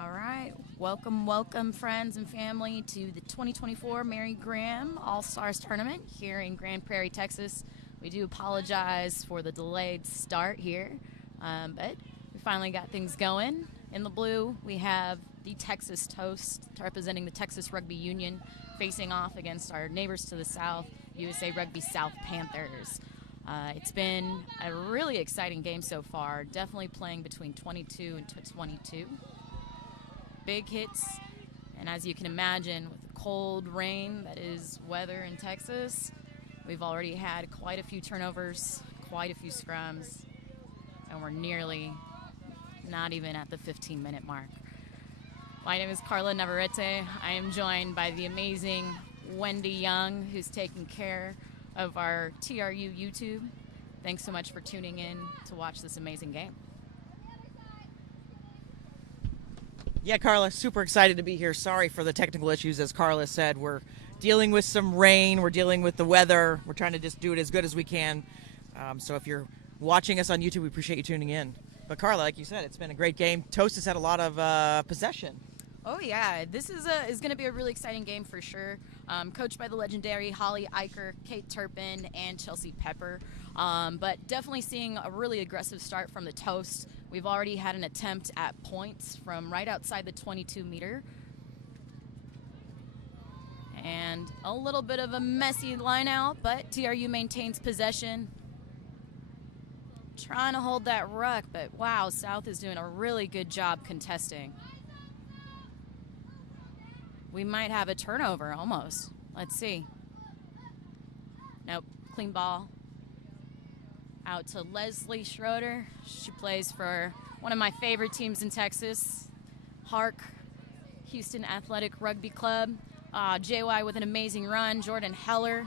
All right. Welcome, friends and family, to the 2024 Mary Graham All-Stars Tournament here in Grand Prairie, Texas. We do apologize for the delayed start here, but we finally got things going. In the blue, we have the Texas Toast, representing the Texas Rugby Union, facing off against our neighbors to the south, USA Rugby South Panthers. It's been a really exciting game so far, definitely playing between 22 and 22. Big hits, and as you can imagine, with the cold rain that is weather in Texas, we've already had quite a few turnovers, quite a few scrums, and we're nearly not even at the 15-minute mark. My name is Carla Navarrete. I am joined by the amazing Wendy Young, who's taking care of our TRU YouTube. Thanks so much for tuning in to watch this amazing game. Yeah, Carla, super excited to be here. Sorry for the technical issues, as Carla said. We're dealing with some rain. We're dealing with the weather. We're trying to just do it as good as we can. So if you're watching us on YouTube, we appreciate you tuning in. But Carla, like you said, it's been a great game. Toast has had a lot of possession. Oh yeah, this is going to be a really exciting game for sure. Coached by the legendary Holly Eicher, Kate Turpin, and Chelsea Pepper. But definitely seeing a really aggressive start from the Toast. We've already had an attempt at points from right outside the 22-meter. And a little bit of a messy line out, but TRU maintains possession. Trying to hold that ruck, but wow, South is doing a really good job contesting. We might have a turnover, almost. Let's see. Nope, clean ball. Out to Leslie Schroeder. She plays for one of my favorite teams in Texas, Hark, Houston Athletic Rugby Club. JY with an amazing run. Jordan Heller,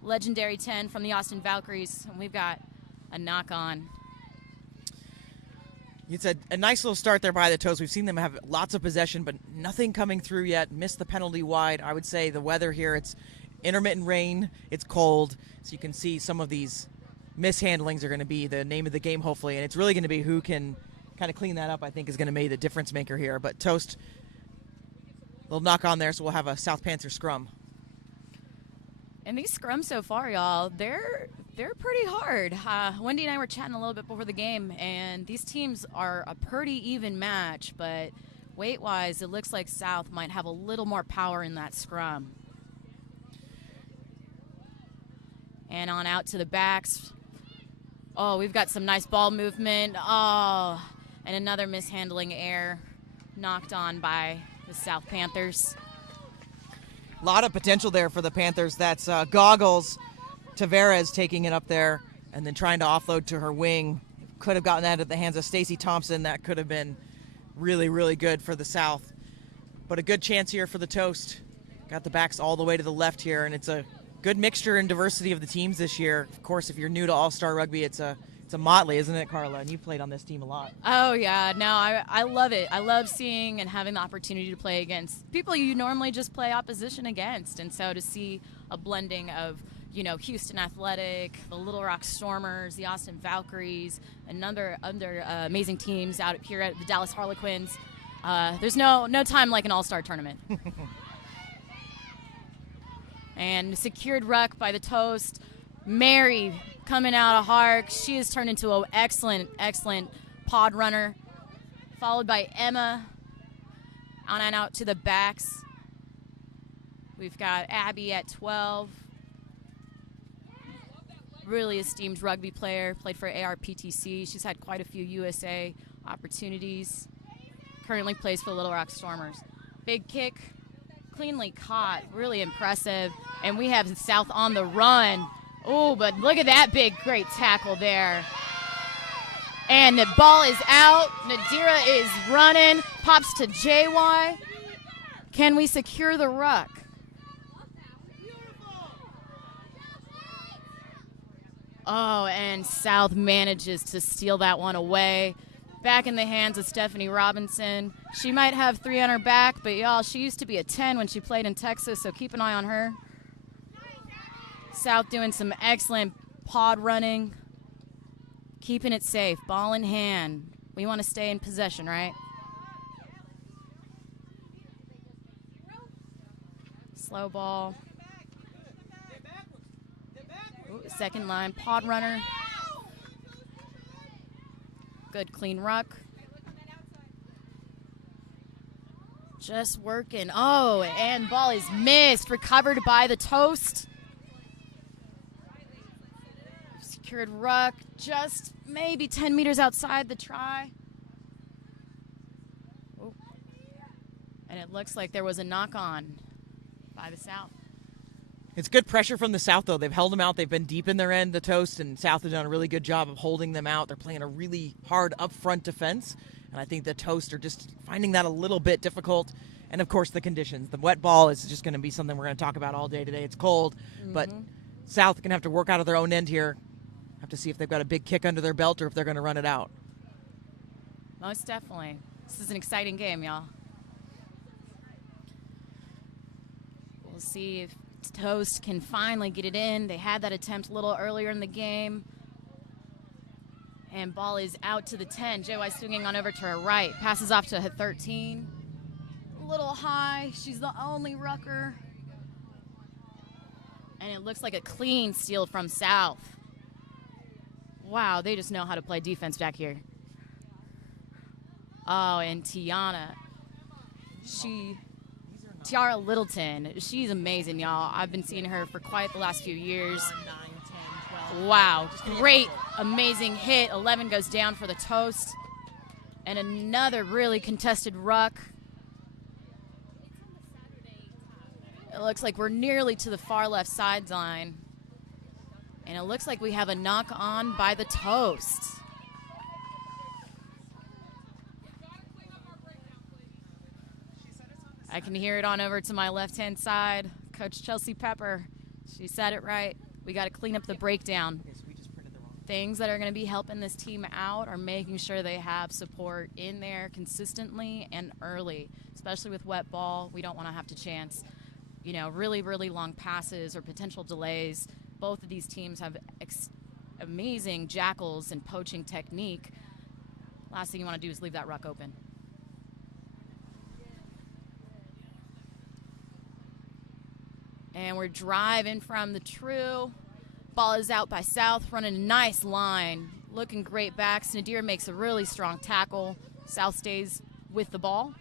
legendary 10 from the Austin Valkyries. And we've got a knock-on. It's a nice little start there by the Toast. We've seen them have lots of possession, but nothing coming through yet. Missed the penalty wide. I would say the weather here, it's intermittent rain. It's cold. So you can see some of these mishandlings are going to be the name of the game, hopefully. And it's really going to be who can kind of clean that up, I think, is going to be the difference maker here. But Toast, little knock on there, so we'll have a South Panther scrum. And these scrums so far, y'all, they're pretty hard. Wendy and I were chatting a little bit before the game, and these teams are a pretty even match, but weight-wise, it looks like South might have a little more power in that scrum. And on out to the backs. Oh, we've got some nice ball movement. Oh, and another mishandling error knocked on by the South Panthers. A lot of potential there for the Panthers. That's Goggles. Tavares taking it up there and then trying to offload to her wing. Could have gotten that at the hands of Stacey Thompson. That could have been really, really good for the South. But a good chance here for the Toast. Got the backs all the way to the left here, and it's a good mixture and diversity of the teams this year. Of course, if you're new to All-Star Rugby, it's a motley, isn't it, Carla? And you played on this team a lot. Oh, yeah. No, I love it. I love seeing and having the opportunity to play against people you normally just play opposition against. And so to see a blending of, Houston Athletic, the Little Rock Stormers, the Austin Valkyries, and other amazing teams out here at the Dallas Harlequins. There's no time like an all-star tournament. And secured ruck by the Toast. Mary coming out of Hark. She has turned into an excellent pod runner. Followed by Emma on and out to the backs. We've got Abby at 12. Really esteemed rugby player. Played for ARPTC. She's had quite a few USA opportunities. Currently plays for the Little Rock Stormers. Big kick. Cleanly caught. Really impressive. And we have South on the run. Oh, but look at that great tackle there. And the ball is out. Nadira is running. Pops to JY. Can we secure the ruck? Oh, and South manages to steal that one away. Back in the hands of Stephanie Robinson. She might have 3 on her back, but y'all, she used to be a 10 when she played in Texas, so keep an eye on her. South doing some excellent pod running. Keeping it safe, ball in hand. We want to stay in possession, right? slow ball. Ooh, second line, pod runner. Good clean ruck. Just working. Oh, and ball is missed. Recovered by the Toast. Secured ruck just maybe 10 meters outside the try. Ooh. And it looks like there was a knock-on by the South. It's good pressure from the South, though. They've held them out. They've been deep in their end, the Toast, and South has done a really good job of holding them out. They're playing a really hard up-front defense, and I think the Toast are just finding that a little bit difficult. And, of course, the conditions. The wet ball is just going to be something we're going to talk about all day today. It's cold, but South are going to have to work out of their own end here. Have to see if they've got a big kick under their belt or if they're going to run it out. Most definitely. This is an exciting game, y'all. We'll see if Toast can finally get it in. They had that attempt a little earlier in the game. And ball is out to the 10. JY swinging on over to her right. Passes off to her 13. A little high. She's the only rucker. And it looks like a clean steal from South. Wow, they just know how to play defense back here. Oh, and Tiara Littleton, she's amazing, y'all. I've been seeing her for quite the last few years. 9, 10, 12. Wow, great, amazing hit. 11 goes down for the Toast. And another really contested ruck. It looks like we're nearly to the far left sideline. And it looks like we have a knock on by the Toast. I can hear it on over to my left-hand side. Coach Chelsea Pepper, she said it right. We got to clean up the breakdown. Things that are going to be helping this team out are making sure they have support in there consistently and early, especially with wet ball. We don't want to have to chance, really, really long passes or potential delays. Both of these teams have amazing jackals and poaching technique. Last thing you want to do is leave that ruck open. And we're driving from the TRU. Ball is out by South, running a nice line. Looking great backs. Nadir makes a really strong tackle. South stays with the ball.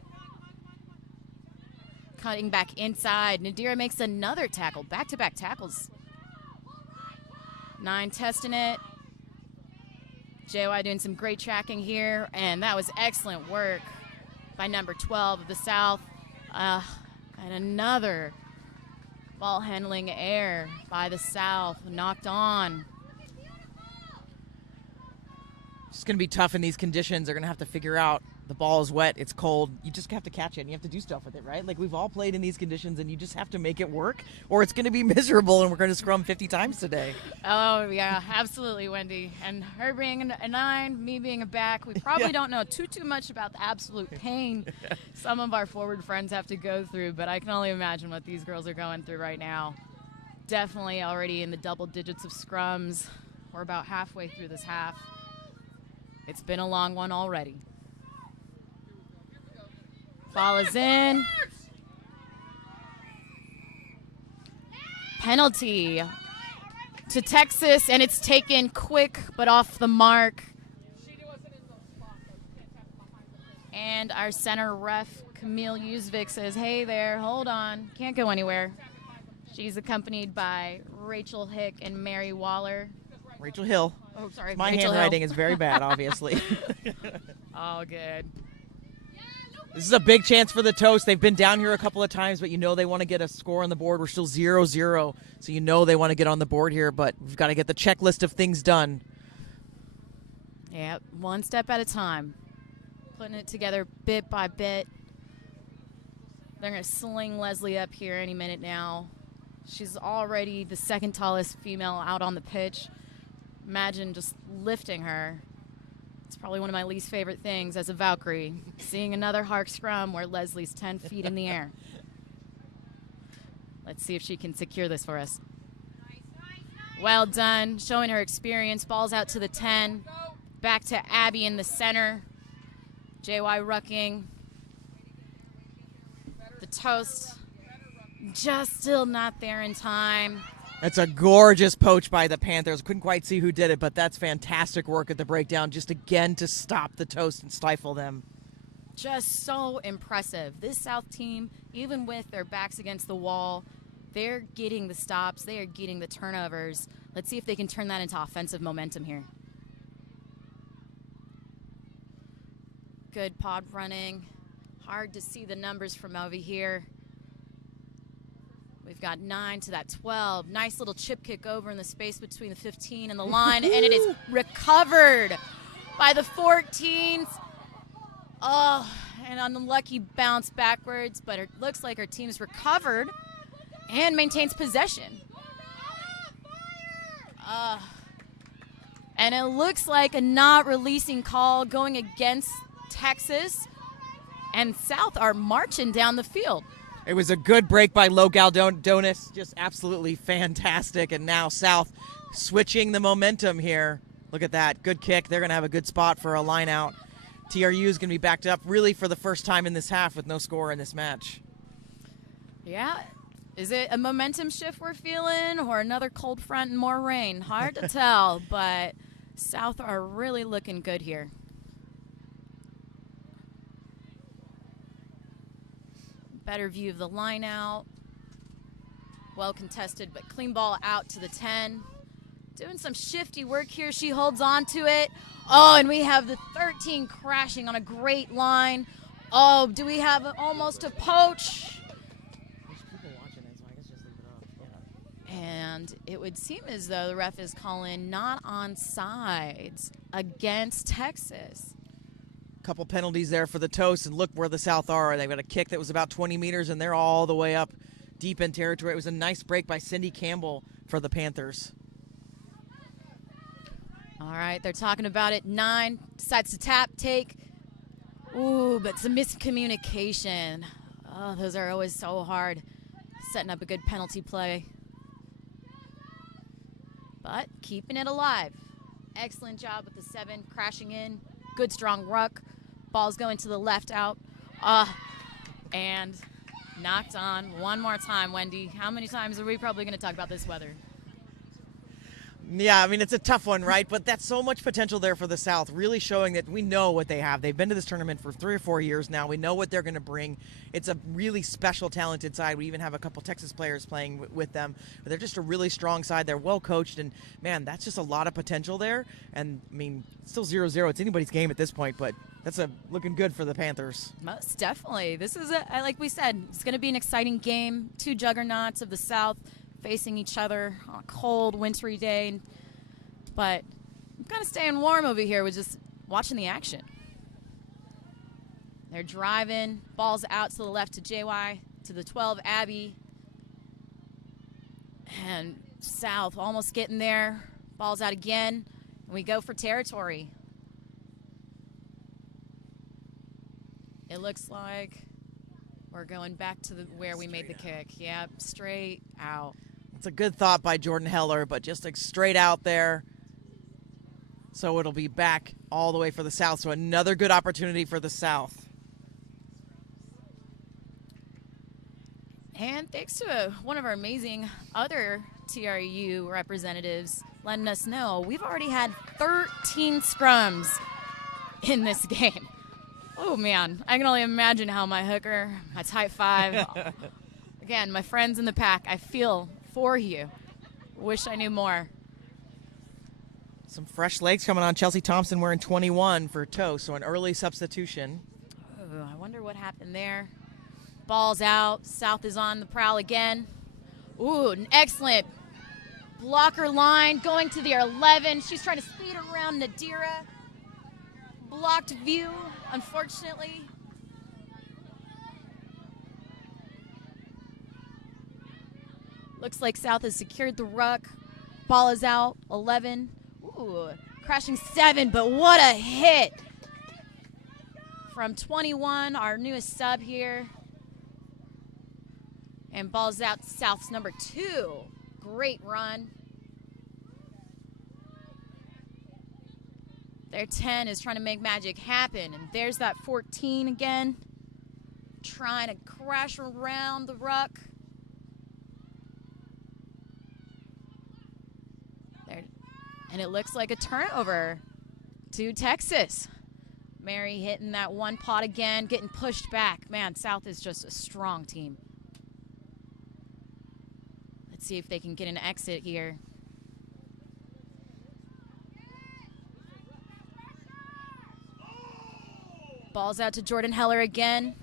Cutting back inside. Nadir makes another tackle. Back-to-back tackles. 9 testing it. JY doing some great tracking here, and that was excellent work by number 12 of the South. And another ball handling error by the South, knocked on. It's going to be tough in these conditions. They're going to have to figure out the ball is wet, it's cold. You just have to catch it and you have to do stuff with it, right? Like we've all played in these conditions and you just have to make it work or it's going to be miserable and we're going to scrum 50 times today. Oh, yeah, absolutely, Wendy. And her being a 9, me being a back, we probably don't know too much about the absolute pain some of our forward friends have to go through, but I can only imagine what these girls are going through right now. Definitely already in the double digits of scrums. We're about halfway through this half. It's been a long one already. Ball is in. Penalty to Texas, and it's taken quick but off the mark. And our center ref, Camille Uzvik, says, hey there, hold on, can't go anywhere. She's accompanied by Rachel Hick and Mary Waller. Rachel Hill. Oh, sorry. My Rachel handwriting Hill. is very bad, obviously. Oh, good. This is a big chance for the Toast. They've been down here a couple of times, but you know they want to get a score on the board. We're still 0-0, so you know they want to get on the board here, but we've got to get the checklist of things done. Yeah, one step at a time. Putting it together bit by bit. They're going to sling Leslie up here any minute now. She's already the second tallest female out on the pitch. Imagine just lifting her. It's probably one of my least favorite things as a Valkyrie, seeing another Hark scrum where Leslie's 10 feet in the air. Let's see if she can secure this for us. Well done, showing her experience. Ball's out to the 10. Back to Abby in the center. JY rucking. The Toast Just still not there in time. That's a gorgeous poach by the Panthers. Couldn't quite see who did it, but that's fantastic work at the breakdown, just again to stop the toast and stifle them. Just so impressive. This South team, even with their backs against the wall, they're getting the stops, they are getting the turnovers. Let's see if they can turn that into offensive momentum here. Good pod running. Hard to see the numbers from over here. We've got 9 to that 12. Nice little chip kick over in the space between the 15 and the line, and it is recovered by the 14s. Oh, an unlucky bounce backwards, but it looks like our team's recovered and maintains possession. And it looks like a not releasing call going against Texas, and South are marching down the field. It was a good break by Logaldonis, just absolutely fantastic. And now South switching the momentum here. Look at that, good kick. They're going to have a good spot for a line out. TRU is going to be backed up really for the first time in this half with no score in this match. Yeah, is it a momentum shift we're feeling or another cold front and more rain? Hard to tell, but South are really looking good here. Better view of the line out. Well contested, but clean ball out to the 10. Doing some shifty work here. She holds on to it. Oh, and we have the 13 crashing on a great line. Oh, do we have almost a poach? There's people watching it, so I guess just leave it up. Yeah. And it would seem as though the ref is calling not on sides against Texas. Couple penalties there for the toast, and look where the South are. They've got a kick that was about 20 meters, and they're all the way up deep in territory. It was a nice break by Cindy Campbell for the Panthers. All right, they're talking about it. 9 decides to tap, take. Ooh, but some miscommunication. Oh, those are always so hard. Setting up a good penalty play. But keeping it alive. Excellent job with the 7 crashing in. Good strong ruck. Ball's going to the left out. And knocked on one more time, Wendy. How many times are we probably going to talk about this weather? Yeah, I mean, it's a tough one, right? But that's so much potential there for the South, really showing that we know what they have. They've been to this tournament for 3 or 4 years now. We know what they're going to bring. It's a really special, talented side. We even have a couple Texas players playing with them. But they're just a really strong side. They're well coached, and, man, that's just a lot of potential there. And, I mean, it's still 0-0. It's anybody's game at this point, but that's looking good for the Panthers. Most definitely. This is, like we said, it's going to be an exciting game. 2 juggernauts of the South facing each other on a cold, wintry day. But I'm kind of staying warm over here with just watching the action. They're driving. Ball's out to the left to JY, to the 12, Abby. And South almost getting there. Ball's out again. And we go for territory. It looks like we're going back to where we made the kick. Yep, straight out. It's a good thought by Jordan Heller, but just like straight out there. So it'll be back all the way for the South. So another good opportunity for the South. And thanks to one of our amazing other TRU representatives letting us know, we've already had 13 scrums in this game. Oh, man. I can only imagine how my hooker, my type 5, again, my friends in the pack, I feel for you. Wish I knew more. Some fresh legs coming on. Chelsea Thompson wearing 21 for toe, so an early substitution. Oh, I wonder what happened there. Ball's out. South is on the prowl again. Ooh, an excellent blocker line going to the 11. She's trying to speed around Nadira. Blocked view, unfortunately. Looks like South has secured the ruck. Ball is out, 11. Ooh, crashing 7, but what a hit from 21, our newest sub here. And ball's out to South's number 2. Great run. Their 10 is trying to make magic happen. And there's that 14 again. Trying to crash around the ruck. And it looks like a turnover to Texas. Mary hitting that one pot again, getting pushed back. Man, South is just a strong team. Let's see if they can get an exit here. Ball's out to Jordan Heller again.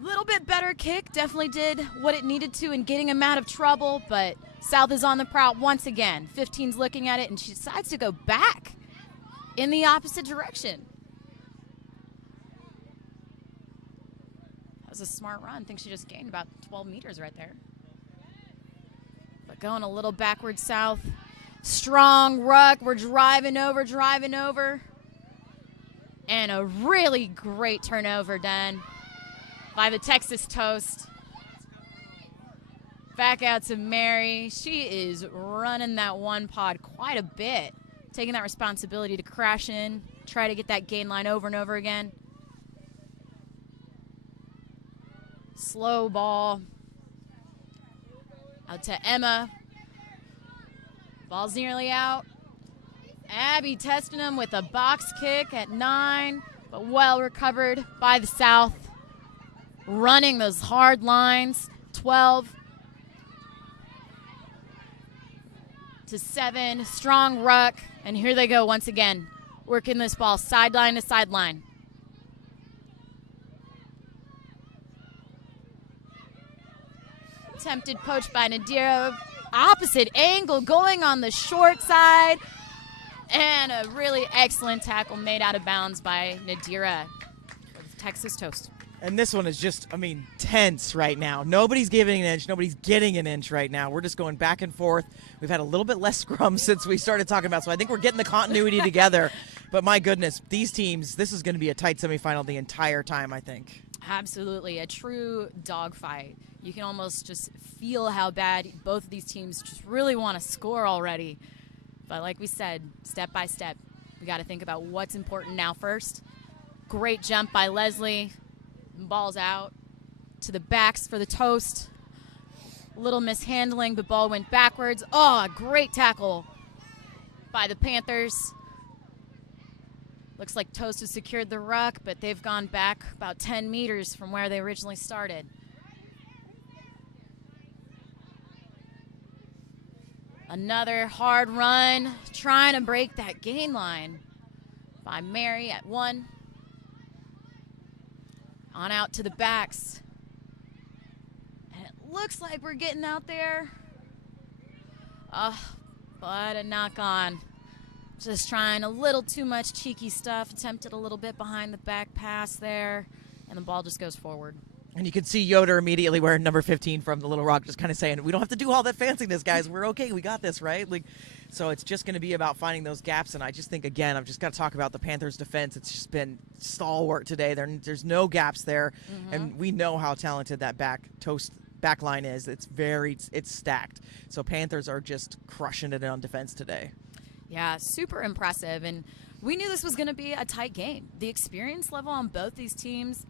Little bit better kick. Definitely did what it needed to in getting him out of trouble, but South is on the prowl once again. 15's looking at it, and she decides to go back in the opposite direction. That was a smart run. I think she just gained about 12 meters right there. But going a little backwards South. Strong ruck. We're driving over. And a really great turnover done by the Texas Toast. Back out to Mary. She is running that one pod quite a bit, taking that responsibility to crash in, try to get that gain line over and over again. Slow ball. Out to Emma. Ball's nearly out. Abby testing him with a box kick at 9, but well recovered by the South. Running those hard lines. 12 to 7. Strong ruck. And here they go once again. Working this ball sideline to sideline. Attempted poach by Nadira. Opposite angle going on the short side. And a really excellent tackle made out of bounds by Nadira of Texas Toast. And this one is just, tense right now. Nobody's giving an inch. Nobody's getting an inch right now. We're just going back and forth. We've had a little bit less scrum since we started talking about, so I think we're getting the continuity together. But my goodness, these teams, this is going to be a tight semifinal the entire time, I think. Absolutely. A true dogfight. You can almost just feel how bad both of these teams just really want to score already. But like we said, step by step, we got to think about what's important now first. Great jump by Leslie. Ball's out to the backs for the Toast. Little mishandling, but ball went backwards. Oh, a great tackle by the Panthers. Looks like Toast has secured the ruck, but they've gone back about 10 meters from where they originally started. Another hard run, trying to break that gain line by Mary at 1. On out to the backs. And it looks like we're getting out there. But a knock on. Just trying a little too much cheeky stuff. Attempted a little bit behind the back pass there. And the ball just goes forward. And you can see Yoder immediately wearing number 15 from the Little Rock, just kind of saying, we don't have to do all that fanciness, guys. We're okay. We got this, right? So it's just going to be about finding those gaps. And I just think, again, I've just got to talk about the Panthers' defense. It's just been stalwart today. There's no gaps there. Mm-hmm. And we know how talented that back line is. It's stacked. So Panthers are just crushing it on defense today. Yeah, super impressive. And we knew this was going to be a tight game. The experience level on both these teams,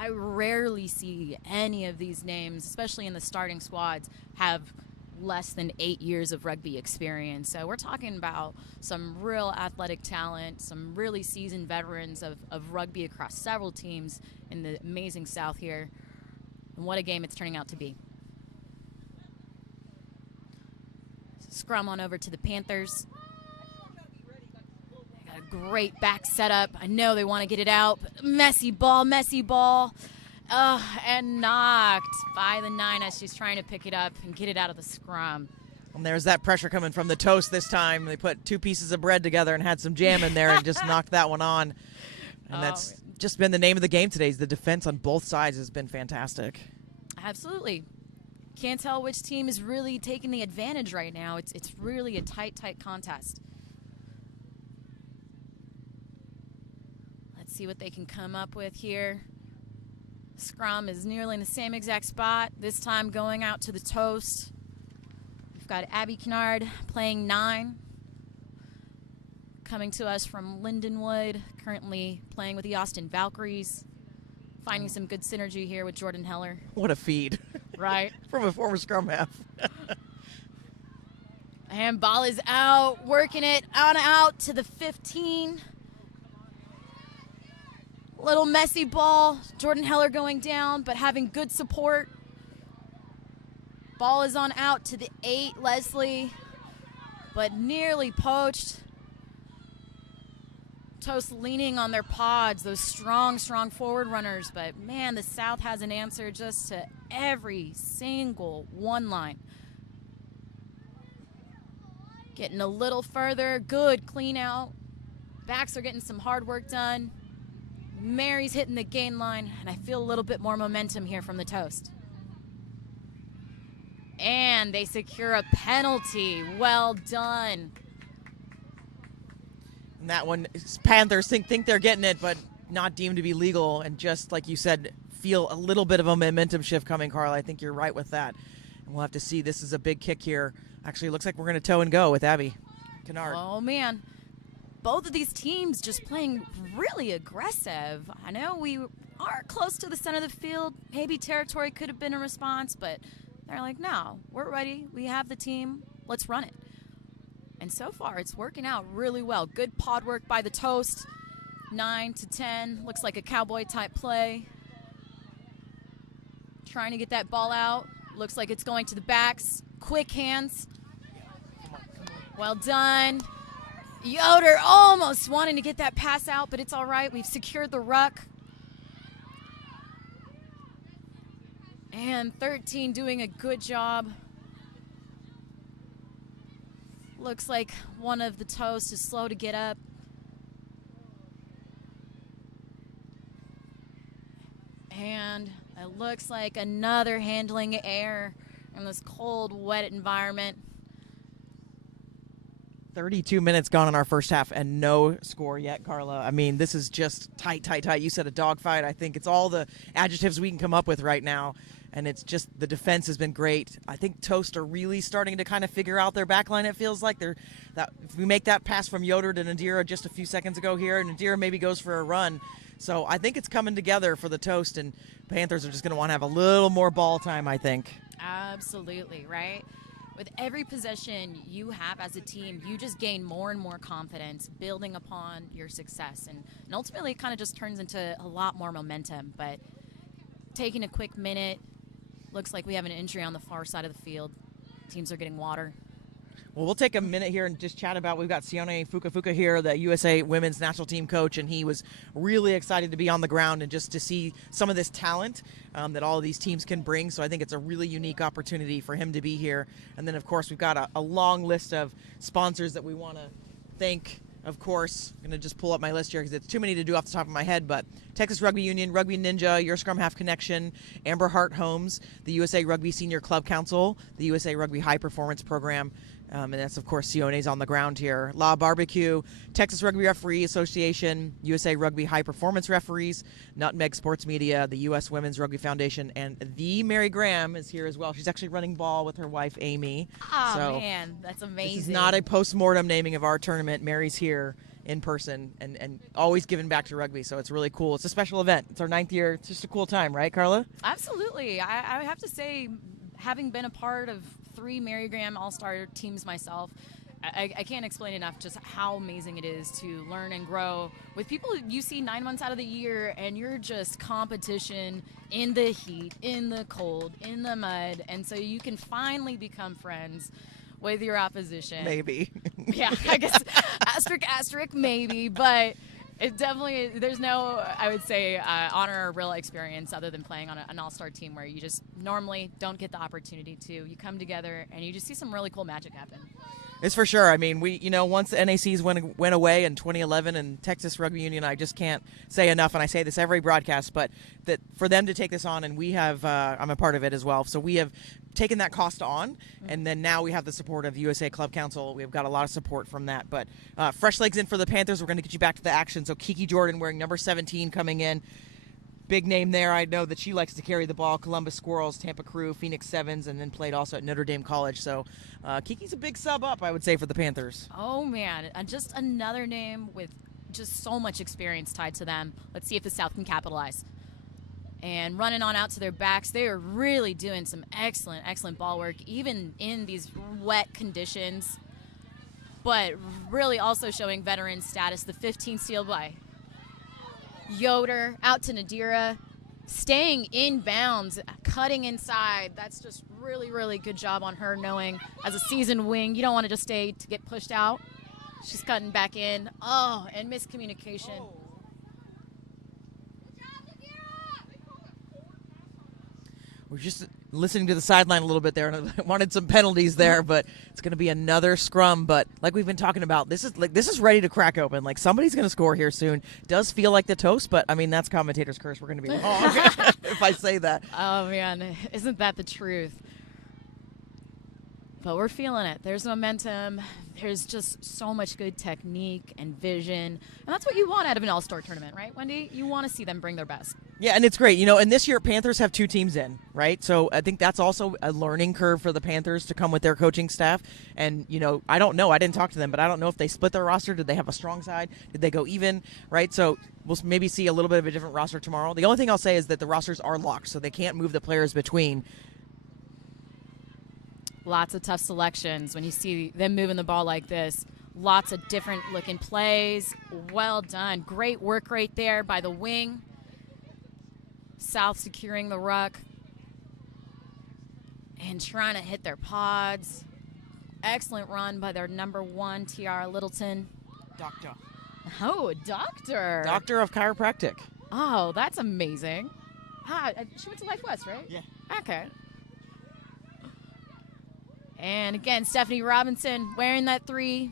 I rarely see any of these names, especially in the starting squads, have less than 8 years of rugby experience. So we're talking about some real athletic talent, some really seasoned veterans of rugby across several teams in the amazing South here. And what a game it's turning out to be. Scrum on over to the Panthers. Great back setup. I know they want to get it out. Messy ball. And knocked by the 9 as she's trying to pick it up and get it out of the scrum. And there's that pressure coming from the Toast this time. They put 2 pieces of bread together and had some jam in there and just knocked that one on. And that's just been the name of the game today. The defense on both sides has been fantastic. Absolutely. Can't tell which team is really taking the advantage right now. It's really a tight contest. See what they can come up with here. Scrum is nearly in the same exact spot, this time going out to the Toast. We've got Abby Kennard playing 9, coming to us from Lindenwood, currently playing with the Austin Valkyries, finding some good synergy here with Jordan Heller. What a feed. Right. From a former scrum half. And ball is out, working it out to the 15. Little messy ball. Jordan Heller going down, but having good support. Ball is on out to the 8, Leslie, but nearly poached. Toast leaning on their pods, those strong forward runners, but man, the South has an answer just to every single one line. Getting a little further, good clean out. Backs are getting some hard work done. Mary's hitting the gain line, and I feel a little bit more momentum here from the Toast. And they secure a penalty. Well done. And that one, Panthers think they're getting it, but not deemed to be legal. And just like you said, feel a little bit of a momentum shift coming, Carla. I think you're right with that. And we'll have to see. This is a big kick here. Actually, it looks like we're going to toe and go with Abby Kennard. Oh, man. Both of these teams just playing really aggressive. I know we are close to the center of the field. Maybe territory could have been a response, but they're like, no, we're ready. We have the team. Let's run it. And so far, it's working out really well. Good pod work by the Toast. 9 to 10. Looks like a cowboy-type play. Trying to get that ball out. Looks like it's going to the backs. Quick hands. Well done. Yoder almost wanting to get that pass out, but it's all right. We've secured the ruck. And 13 doing a good job. Looks like one of the Toast is slow to get up. And it looks like another handling error in this cold, wet environment. 32 minutes gone in our first half and no score yet, Carla. I mean, this is just tight. You said a dogfight. I think it's all the adjectives we can come up with right now. And it's just the defense has been great. I think Toast are really starting to kind of figure out their back line, it feels like. If we make that pass from Yoder to Nadira just a few seconds ago here, Nadira maybe goes for a run. So I think it's coming together for the Toast, and Panthers are just going to want to have a little more ball time, I think. Absolutely, right? With every possession you have as a team, you just gain more and more confidence building upon your success. And ultimately, it kind of just turns into a lot more momentum. But taking a quick minute, looks like we have an injury on the far side of the field. Teams are getting water. Well, we'll take a minute here and just chat about, we've got Sione Fukafuka here, the USA women's national team coach, and he was really excited to be on the ground and just to see some of this talent that all of these teams can bring. So I think it's a really unique opportunity for him to be here. And then, of course, we've got a long list of sponsors that we want to thank. Of course, I'm going to just pull up my list here because it's too many to do off the top of my head, but Texas Rugby Union, Rugby Ninja, Your Scrum Half Connection, Amber Hart Homes, the USA Rugby Senior Club Council, the USA Rugby High Performance Program, and that's, of course, Sione's on the ground here. La Barbecue, Texas Rugby Referee Association, USA Rugby High Performance Referees, Nutmeg Sports Media, the U.S. Women's Rugby Foundation, and the Mary Graham is here as well. She's actually running ball with her wife, Amy. Oh, so man, that's amazing. This is not a post-mortem naming of our tournament. Mary's here in person and always giving back to rugby, so it's really cool. It's a special event. It's our 9th year. It's just a cool time, right, Carla? Absolutely. I have to say, having been a part of 3 Mary Graham All-Star teams myself, I can't explain enough just how amazing it is to learn and grow with people you see 9 months out of the year, and you're just competition in the heat, in the cold, in the mud, and so you can finally become friends with your opposition. Maybe. Yeah, I guess asterisk maybe, but it definitely, there's no, I would say, honor or real experience other than playing on an all-star team where you just normally don't get the opportunity to. You come together and you just see some really cool magic happen. It's for sure. I mean, once the NACs went away in 2011 and Texas Rugby Union, I just can't say enough, and I say this every broadcast, but that for them to take this on, and we have, I'm a part of it as well, so we have taken that cost on, and then now we have the support of the USA Club Council. We've got a lot of support from that, but fresh legs in for the Panthers. We're going to get you back to the action. So Kiki Jordan wearing number 17 coming in. Big name there. I know that she likes to carry the ball. Columbus Squirrels, Tampa Crew, Phoenix Sevens, and then played also at Notre Dame College. So Kiki's a big sub up, I would say, for the Panthers. Oh, man. Just another name with just so much experience tied to them. Let's see if the South can capitalize. and running on out to their backs. They are really doing some excellent ball work, even in these wet conditions. But really also showing veteran status. The 15 steal by Yoder out to Nadira, staying in bounds, cutting inside. That's just really good job on her, knowing as a seasoned wing, you don't want to just stay to get pushed out. She's cutting back in. Oh, and miscommunication. We're just listening to the sideline a little bit there, and I wanted some penalties there, but it's going to be another scrum. But like we've been talking about, this is ready to crack open. Like, somebody's going to score here soon. Does feel like the toast, but I mean, that's commentator's curse. We're going to be wrong if I say that. Oh man, isn't that the truth? But we're feeling it. There's momentum. There's just so much good technique and vision. And that's what you want out of an all-star tournament, right, Wendy? You want to see them bring their best. Yeah, and it's great. And this year Panthers have 2 teams in, right? So I think that's also a learning curve for the Panthers to come with their coaching staff. And, I don't know. I didn't talk to them, but I don't know if they split their roster. Did they have a strong side? Did they go even, right? So we'll maybe see a little bit of a different roster tomorrow. The only thing I'll say is that the rosters are locked, so they can't move the players between. Lots of tough selections when you see them moving the ball like this. Lots of different looking plays. Well done. Great work right there by the wing. South securing the ruck and trying to hit their pods. Excellent run by their number 1, Tiara Littleton. Doctor. Oh, a doctor. Doctor of chiropractic. Oh, that's amazing. She went to Life West, right? Yeah. Okay. And again, Stephanie Robinson wearing that 3.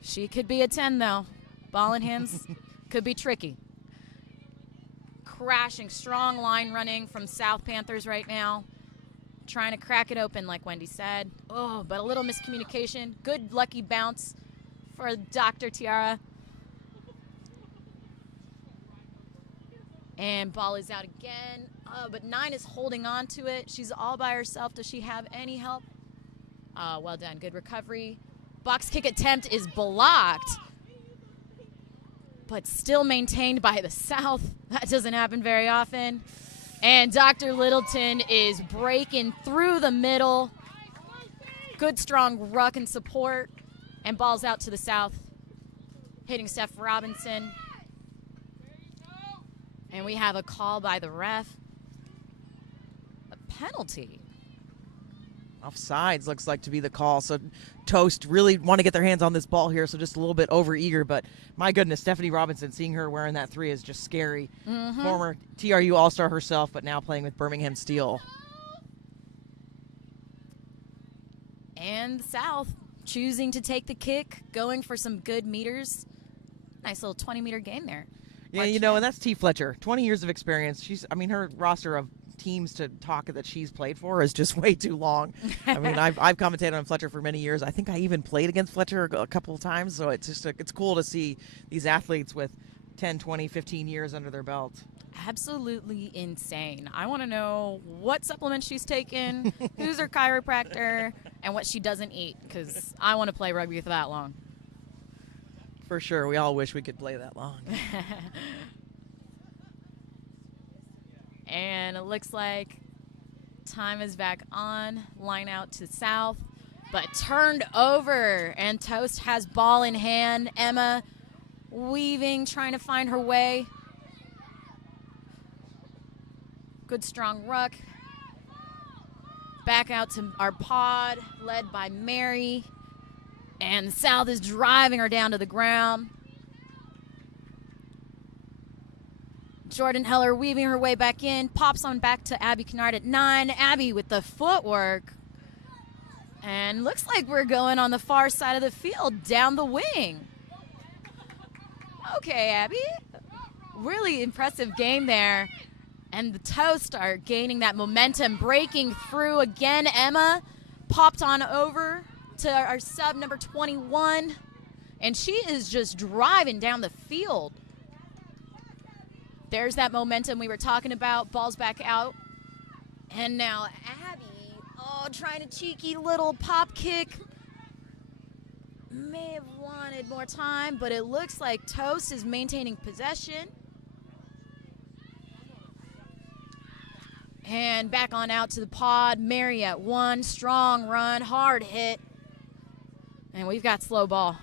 She could be a 10, though. Ball in hands could be tricky. Crashing, strong line running from South Panthers right now. Trying to crack it open, like Wendy said. Oh, but a little miscommunication. Good, lucky bounce for Dr. Tiara. And ball is out again. But 9 is holding on to it. She's all by herself. Does she have any help? Well done. Good recovery. Box kick attempt is blocked, but still maintained by the South. That doesn't happen very often. And Dr. Littleton is breaking through the middle. Good, strong ruck and support. And ball's out to the South, hitting Steph Robinson. And we have a call by the ref. A penalty. Offsides looks like to be the call. So Toast really want to get their hands on this ball here, so just a little bit over-eager. But my goodness, Stephanie Robinson, seeing her wearing that 3 is just scary. Mm-hmm. Former TRU All-Star herself, but now playing with Birmingham Steel. And the South choosing to take the kick, going for some good meters. Nice little 20-meter gain there. Yeah, and that's T. Fletcher. 20 years of experience. Her roster of teams to talk that she's played for is just way too long. I mean, I've commentated on Fletcher for many years. I think I even played against Fletcher a couple of times, so it's just it's cool to see these athletes with 10, 20, 15 years under their belt. Absolutely insane. I want to know what supplements she's taken, who's her chiropractor, and what she doesn't eat, because I want to play rugby for that long. For sure. We all wish we could play that long. And it looks like time is back on. Line out to South, but turned over. And Toast has ball in hand. Emma weaving, trying to find her way. Good strong ruck. Back out to our pod, led by Mary. And South is driving her down to the ground. Jordan Heller weaving her way back in. Pops on back to Abby Kennard at 9. Abby with the footwork. And looks like we're going on the far side of the field, down the wing. Okay, Abby. Really impressive game there. And the Toast are gaining that momentum, breaking through again. Emma popped on over to our sub number 21. And she is just driving down the field. There's that momentum we were talking about. Ball's back out. And now Abby, trying a cheeky little pop kick. May have wanted more time, but it looks like Toast is maintaining possession. And back on out to the pod. Mary at 1. Strong run. Hard hit. And we've got slow ball.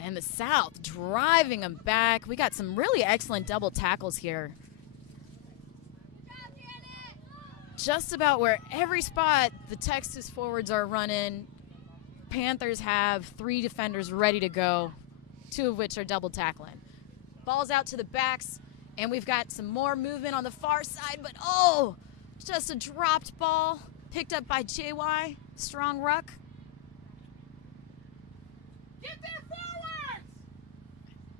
And the South driving them back. We got some really excellent double tackles here. Just about where every spot the Texas forwards are running, Panthers have 3 defenders ready to go, 2 of which are double tackling. Ball's out to the backs, and we've got some more movement on the far side, but just a dropped ball picked up by JY. Strong ruck. Get there forwards!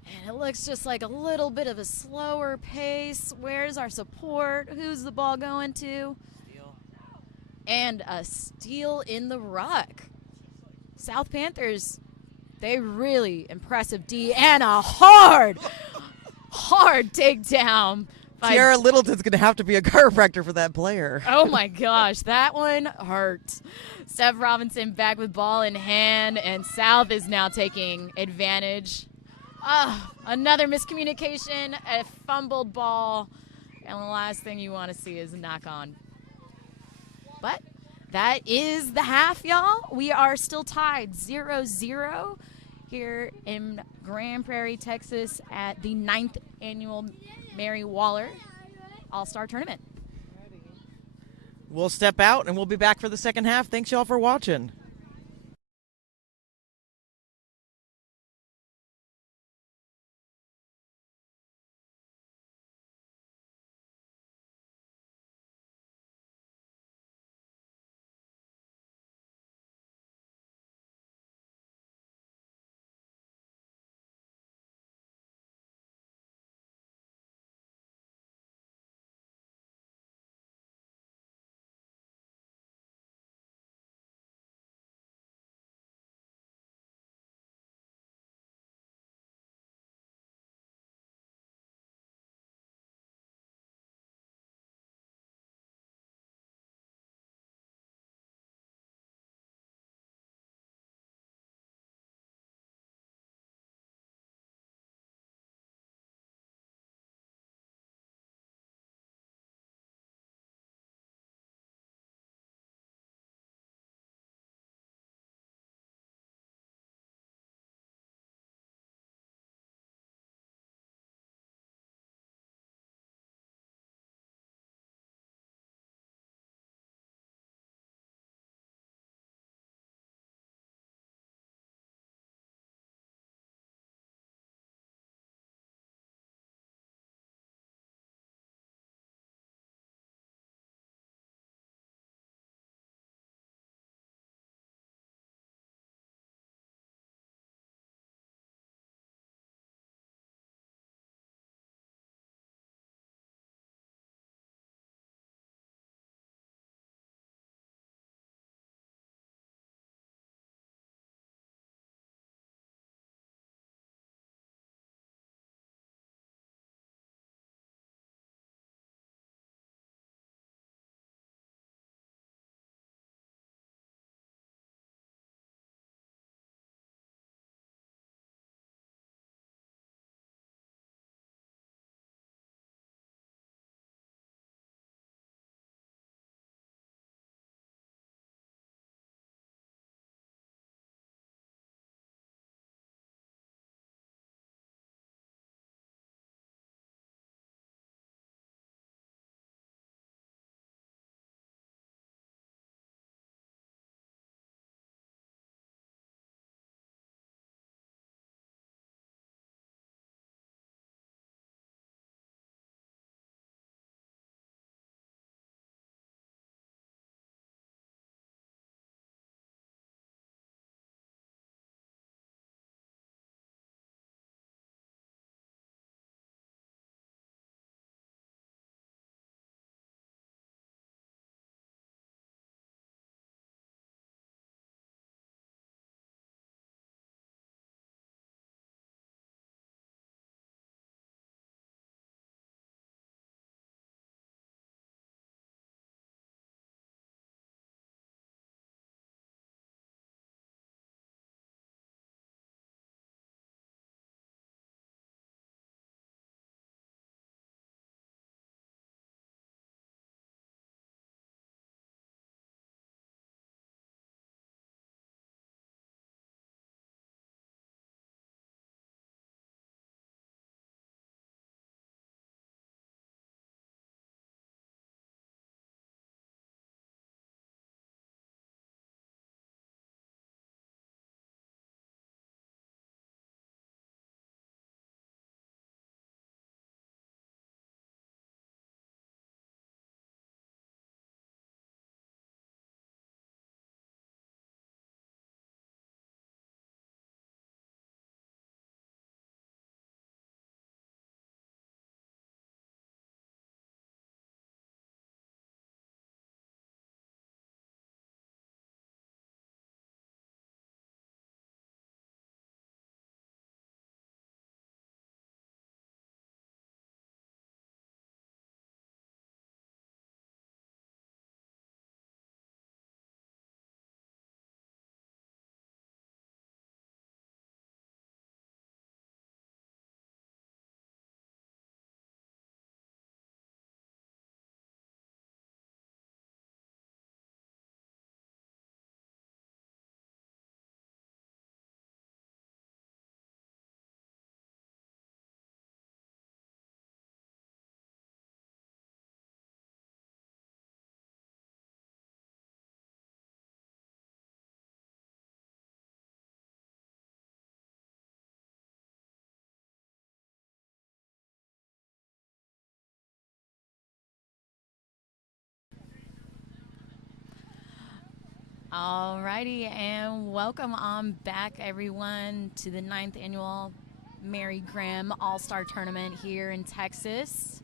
And it looks just like a little bit of a slower pace. Where's our support? Who's the ball going to? Steal. And a steal in the ruck. South Panthers, they really impressive D and a hard takedown. Tiara Littleton's going to have to be a chiropractor for that player. Oh my gosh, that one hurt. Steph Robinson back with ball in hand, and South is now taking advantage. Another miscommunication, a fumbled ball, and the last thing you want to see is a knock on. But that is the half, y'all. We are still tied 0-0 here in Grand Prairie, Texas at the 9th annual Mary Waller All-Star Tournament. We'll step out and we'll be back for the second half. Thanks y'all for watching. Alrighty, and welcome on back, everyone, to the 9th annual Mary Graham All-Star Tournament here in Texas.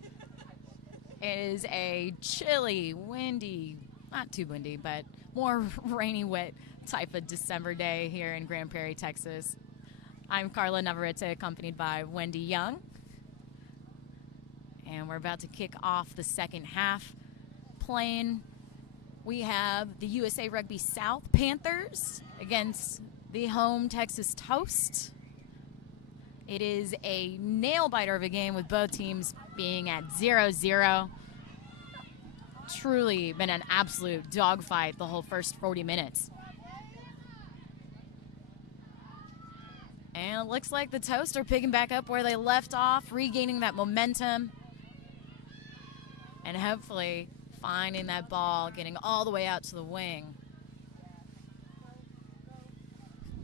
It is a chilly, windy, not too windy, but more rainy, wet type of December day here in Grand Prairie, Texas. I'm Carla Navarrete, accompanied by Wendy Young. And we're about to kick off the second half. Playing, we have the USA Rugby South Panthers against the home Texas Toast. It is a nail-biter of a game with both teams being at 0-0. Truly been an absolute dogfight the whole first 40 minutes. And it looks like the Toast are picking back up where they left off, regaining that momentum. And hopefully finding that ball, getting all the way out to the wing.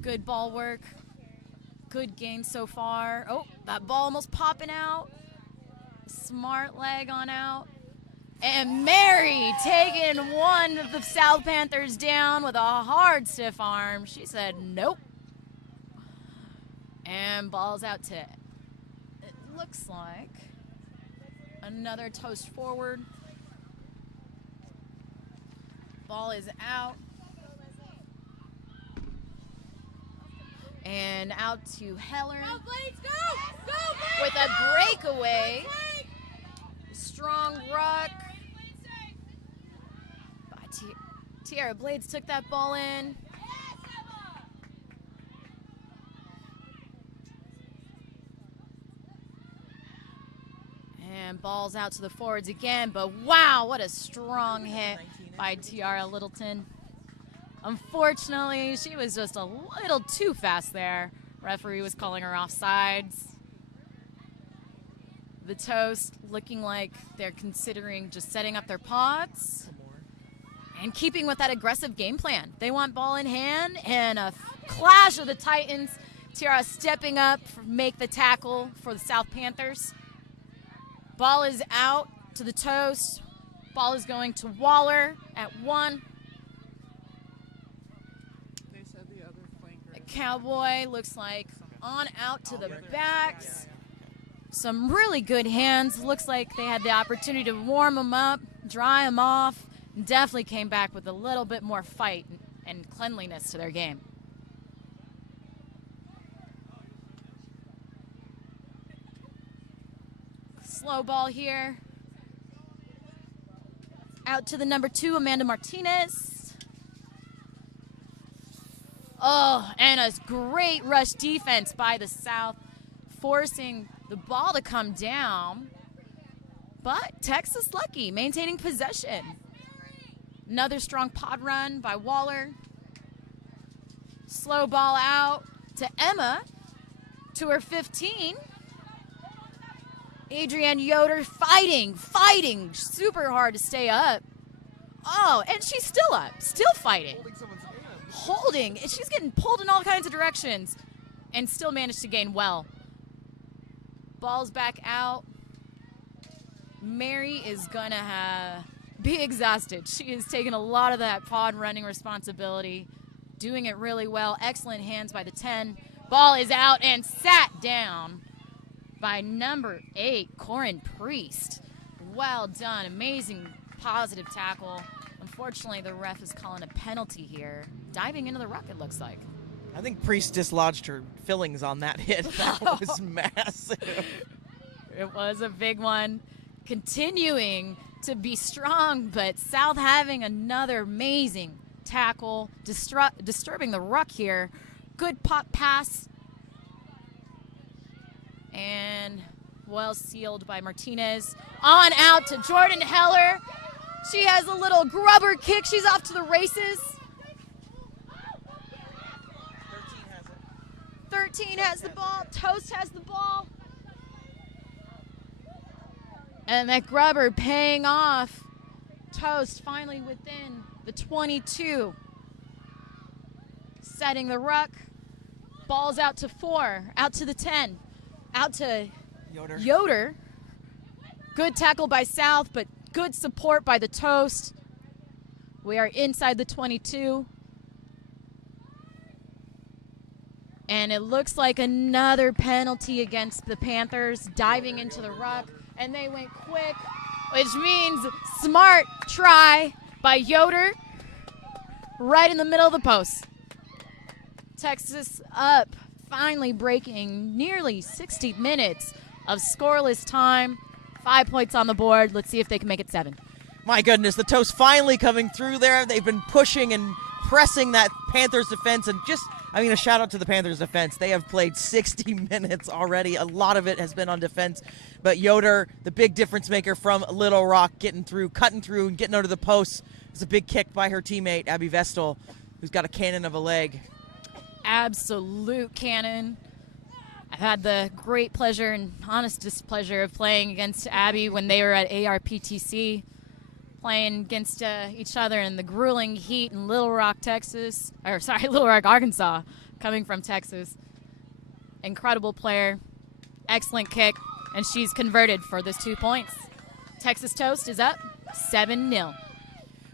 Good ball work. Good game so far. Oh, that ball almost popping out. Smart leg on out. And Mary taking one of the South Panthers down with a hard, stiff arm. She said, nope. And ball's out to, it looks like, another Toast forward. Ball is out. And out to Heller. Go, Blades, go! Go, Blades, with a go! breakaway. Go, Blades! Strong ruck. Tiara Blades took that ball in. And ball's out to the forwards again, but wow, what a strong hit by Tiara Littleton. Unfortunately, she was just a little too fast there. Referee was calling her offsides. The Toast looking like they're considering just setting up their pods and keeping with that aggressive game plan. They want ball in hand and a clash of the Titans. Tiara stepping up, make the tackle for the South Panthers. Ball is out to the Toast. Ball is going to Waller at 1. They said the other flanker. The Cowboy looks like on out to the backs. Some really good hands. Looks like they had the opportunity to warm them up, dry them off. Definitely came back with a little bit more fight and cleanliness to their game. Slow ball here. Out to the number 2, Amanda Martinez. Oh, and a great rush defense by the South, forcing the ball to come down. But Texas lucky, maintaining possession. Another strong pod run by Waller. Slow ball out to Emma, to her 15. Adrienne Yoder fighting super hard to stay up. Oh, and she's still up, still fighting. Holding, she's getting pulled in all kinds of directions and still managed to gain well. Ball's back out. Mary is gonna be exhausted. She is taking a lot of that pod running responsibility, doing it really well. Excellent hands by the 10. Ball is out and sat down by number 8, Corin Priest. Well done. Amazing positive tackle. Unfortunately, the ref is calling a penalty here. Diving into the ruck, it looks like. I think Priest dislodged her fillings on that hit. That was massive. It was a big one. Continuing to be strong, but South having another amazing tackle, disturbing the ruck here. Good pop pass. And well sealed by Martinez. On out to Jordan Heller. She has a little grubber kick. She's off to the races. 13 has the ball. Toast has the ball. And that grubber paying off. Toast finally within the 22. Setting the ruck. Ball's out to 4. Out to the 10. Out to Yoder. Good tackle by South, but good support by the Toast. We are inside the 22. And it looks like another penalty against the Panthers, diving into the ruck. And they went quick, which means smart try by Yoder right in the middle of the post. Texas up, finally breaking nearly 60 minutes of scoreless time. 5 points on the board. Let's see if they can make it 7. My goodness, the Toast finally coming through there. They've been pushing and pressing that Panthers defense, and a shout out to the Panthers defense. They have played 60 minutes already. A lot of it has been on defense, but Yoder, the big difference maker from Little Rock, getting through, cutting through, and getting under the posts. It's a big kick by her teammate, Abby Vestal, who's got a cannon of a leg. Absolute cannon. I've had the great pleasure and honest displeasure of playing against Abby when they were at ARPTC, playing against each other in the grueling heat in Little Rock, Arkansas, coming from Texas. Incredible player, excellent kick, and she's converted for those 2 points. Texas Toast is up 7-0.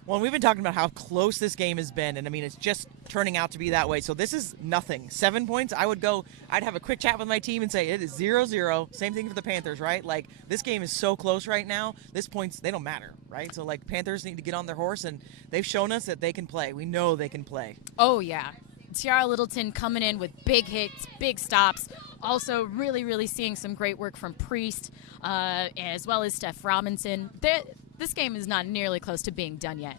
Well, we've been talking about how close this game has been, and it's just turning out to be that way. So this is nothing. 7 points, I'd have a quick chat with my team and say it is 0-0. Same thing for the Panthers, right? Like, this game is so close right now. These points, they don't matter, right? So, Panthers need to get on their horse, and they've shown us that they can play. We know they can play. Oh, yeah. Tiara Littleton coming in with big hits, big stops. Also, really, really seeing some great work from Priest, as well as Steph Robinson. This game is not nearly close to being done yet.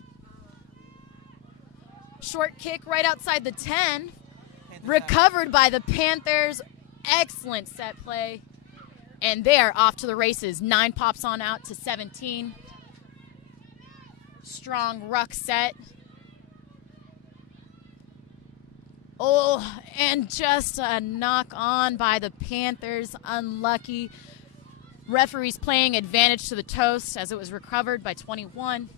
Short kick right outside the 10. Recovered by the Panthers. Excellent set play. And they are off to the races. 9 pops on out to 17. Strong ruck set. Oh, and just a knock on by the Panthers. Unlucky. Referees playing advantage to the Toast as it was recovered by 21.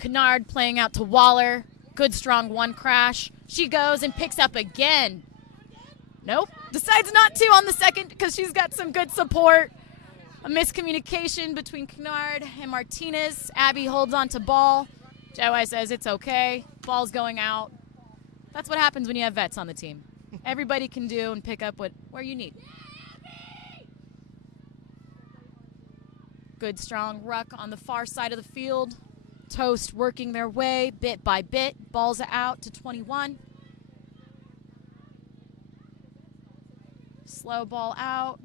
Kennard playing out to Waller. Good strong one crash. She goes and picks up again. Nope. Decides not to on the second because she's got some good support. A miscommunication between Kennard and Martinez. Abby holds on to ball. Jai says it's okay. Ball's going out. That's what happens when you have vets on the team. Everybody can do and pick up where you need. Good strong ruck on the far side of the field. Toast working their way bit by bit. Balls out to 21. Slow ball out.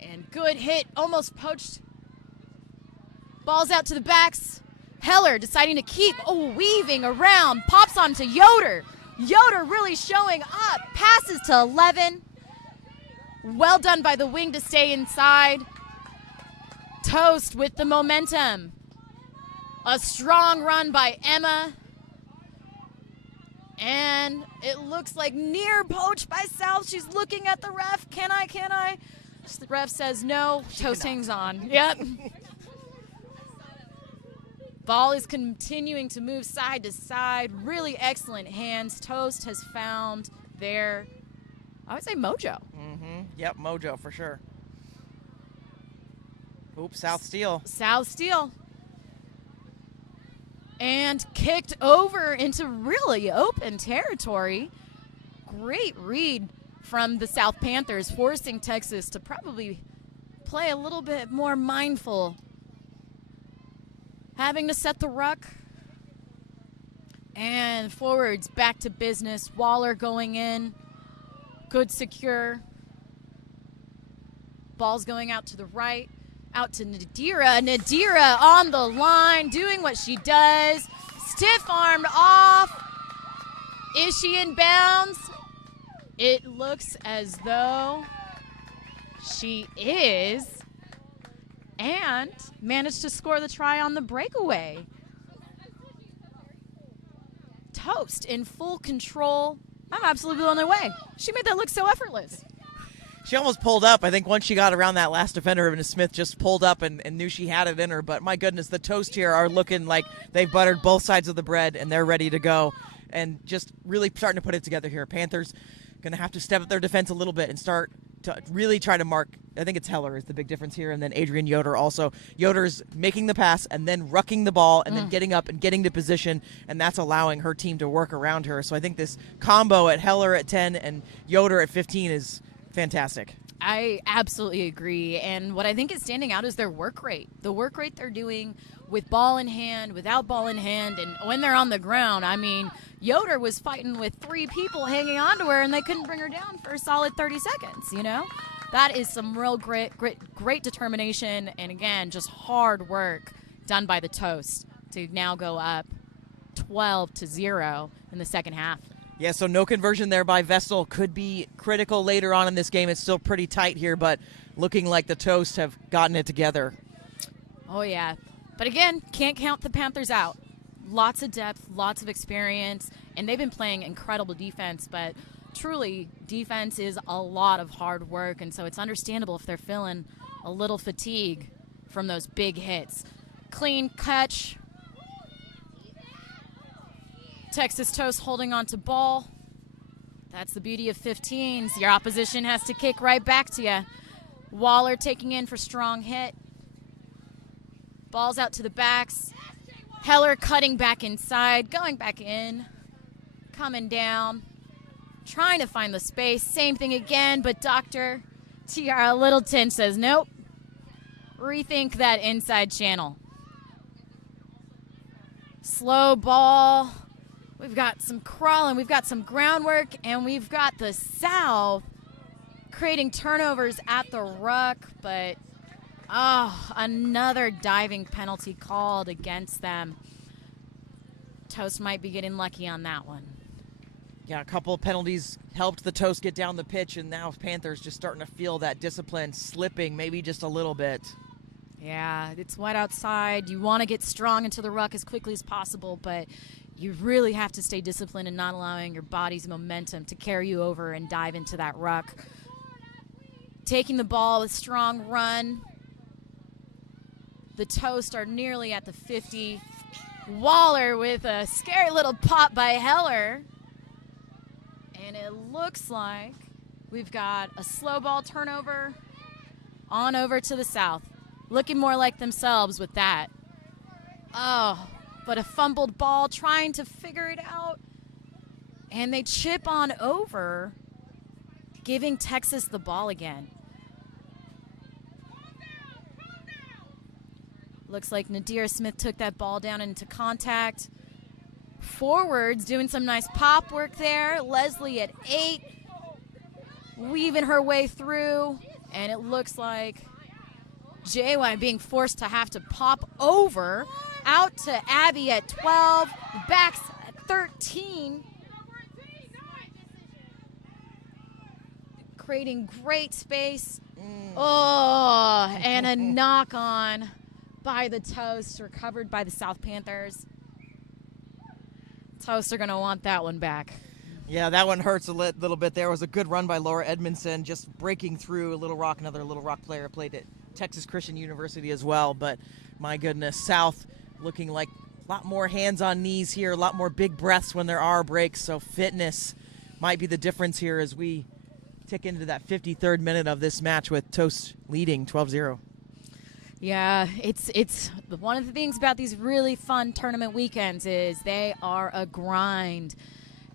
And good hit, almost poached. Balls out to the backs. Heller deciding to keep, weaving around. Pops onto Yoder. Yoder really showing up. Passes to 11. Well done by the wing to stay inside. Toast with the momentum. A strong run by Emma. And it looks like near poach by South. She's looking at the ref. Can I? The ref says no. Toast hangs on. Yep. Ball is continuing to move side to side. Really excellent hands. Toast has found their, I would say, mojo. Mm-hmm. Yep, mojo for sure. Oops, South Steele. South Steele. And kicked over into really open territory. Great read from the South Panthers, forcing Texas to probably play a little bit more mindful. Having to set the ruck. And forwards back to business. Waller going in. Good secure. Ball's going out to the right. Out to Nadira. Nadira on the line, doing what she does. Stiff-armed off. Is she in bounds? It looks as though she is. And managed to score the try on the breakaway. Toast in full control. I'm absolutely blown away. She made that look so effortless. She almost pulled up. I think once she got around that last defender, Ms. Smith just pulled up and knew she had it in her. But my goodness, the Toast here are looking like they've buttered both sides of the bread and they're ready to go. And just really starting to put it together here. Panthers going to have to step up their defense a little bit and start to really try to mark. I think it's Heller is the big difference here, and then Adrian Yoder also. Yoder's making the pass and then rucking the ball and then getting up and getting to position, and that's allowing her team to work around her. So I think this combo at Heller at 10 and Yoder at 15 is fantastic. I absolutely agree. And what I think is standing out is their work rate. The work rate they're doing with ball in hand, without ball in hand, and when they're on the ground. I mean, Yoder was fighting with 3 people hanging on to her, and they couldn't bring her down for a solid 30 seconds, you know? That is some real great determination, and again, just hard work done by the Toast to now go up 12-0 in the second half. Yeah, so no conversion there by Vestal could be critical later on in this game. It's still pretty tight here, but looking like the Toast have gotten it together. Oh, yeah. But again, can't count the Panthers out. Lots of depth, lots of experience, and they've been playing incredible defense, but truly, defense is a lot of hard work, and so it's understandable if they're feeling a little fatigue from those big hits. Clean catch. Texas Toast holding on to ball. That's the beauty of 15s. Your opposition has to kick right back to you. Waller taking in for strong hit. Ball's out to the backs. Heller cutting back inside, going back in, coming down, trying to find the space. Same thing again, but Dr. Tiara Littleton says, nope, rethink that inside channel. Slow ball. We've got some crawling, we've got some groundwork, and we've got the South creating turnovers at the ruck, but another diving penalty called against them. Toast might be getting lucky on that one. Yeah, a couple of penalties helped the Toast get down the pitch, and now Panthers just starting to feel that discipline slipping maybe just a little bit. Yeah, it's wet outside. You want to get strong into the ruck as quickly as possible, but you really have to stay disciplined and not allowing your body's momentum to carry you over and dive into that ruck. Taking the ball with strong run. The Toast are nearly at the 50. Waller with a scary little pop by Heller. And it looks like we've got a slow ball turnover on over to the South. Looking more like themselves with that. Oh, but a fumbled ball, trying to figure it out. And they chip on over, giving Texas the ball again. Looks like Nadir Smith took that ball down into contact. Forwards doing some nice pop work there. Leslie at 8, weaving her way through. And it looks like JY being forced to have to pop over. Out to Abby at 12, backs at 13. Creating great space. Oh, and a knock on by the Toast, recovered by the South Panthers. Toast are going to want that one back. Yeah, that one hurts a little bit. There was a good run by Laura Edmondson, just breaking through Little Rock. Another Little Rock player, played at Texas Christian University as well. But my goodness, South looking like a lot more hands on knees here, a lot more big breaths when there are breaks. So fitness might be the difference here as we tick into that 53rd minute of this match with Toast leading 12-0. Yeah, it's one of the things about these really fun tournament weekends is they are a grind.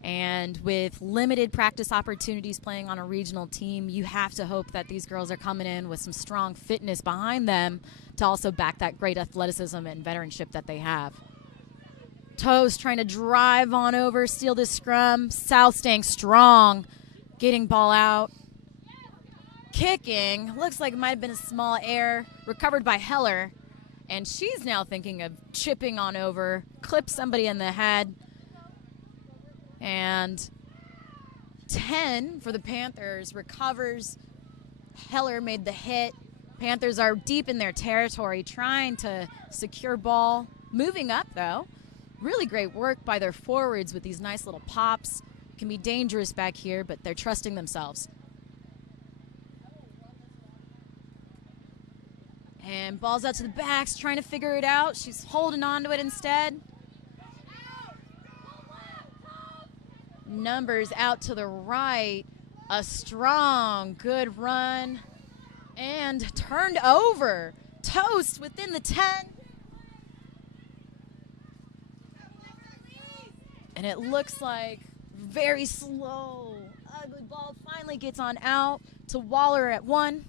And with limited practice opportunities playing on a regional team, you have to hope that these girls are coming in with some strong fitness behind them to also back that great athleticism and veteranship that they have. Toast trying to drive on over, steal this scrum. South staying strong, getting ball out. Kicking, looks like it might have been a small error, recovered by Heller. And she's now thinking of chipping on over, clip somebody in the head. And 10 for the Panthers, recovers. Heller made the hit. Panthers are deep in their territory, trying to secure ball. Moving up, though. Really great work by their forwards with these nice little pops. Can be dangerous back here, but they're trusting themselves. And ball's out to the backs, trying to figure it out. She's holding on to it instead. Numbers out to the right. A strong, good run. And turned over. Toast within the 10. And it looks like very slow. Ugly ball finally gets on out to Waller at 1.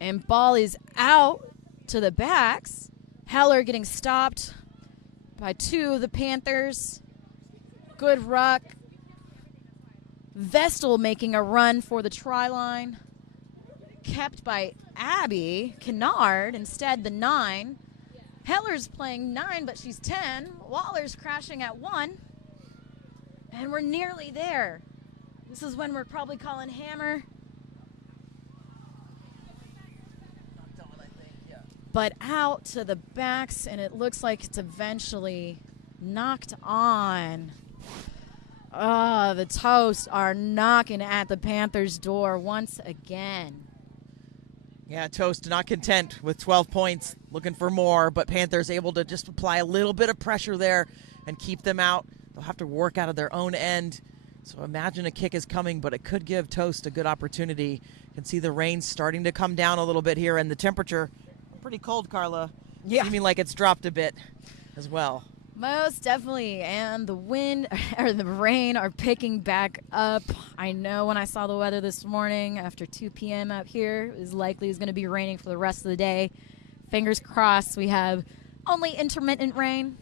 And ball is out to the backs. Heller getting stopped by 2 of the Panthers. Good ruck. Vestal making a run for the try line. Kept by Abby Kennard, instead the 9. Heller's playing 9, but she's 10. Waller's crashing at 1. And we're nearly there. This is when we're probably calling hammer. But out to the backs, and it looks like it's eventually knocked on. Oh, the Toast are knocking at the Panthers' door once again. Yeah, Toast not content with 12 points, looking for more, but Panthers able to just apply a little bit of pressure there and keep them out. They'll have to work out of their own end. So imagine a kick is coming, but it could give Toast a good opportunity. You can see the rain starting to come down a little bit here, and the temperature pretty cold, Carla. Yeah. Seeming like it's dropped a bit as well. Most definitely, and the wind or the rain are picking back up. I know when I saw the weather this morning after 2 p.m. out here, it was likely it's going to be raining for the rest of the day. Fingers crossed we have only intermittent rain.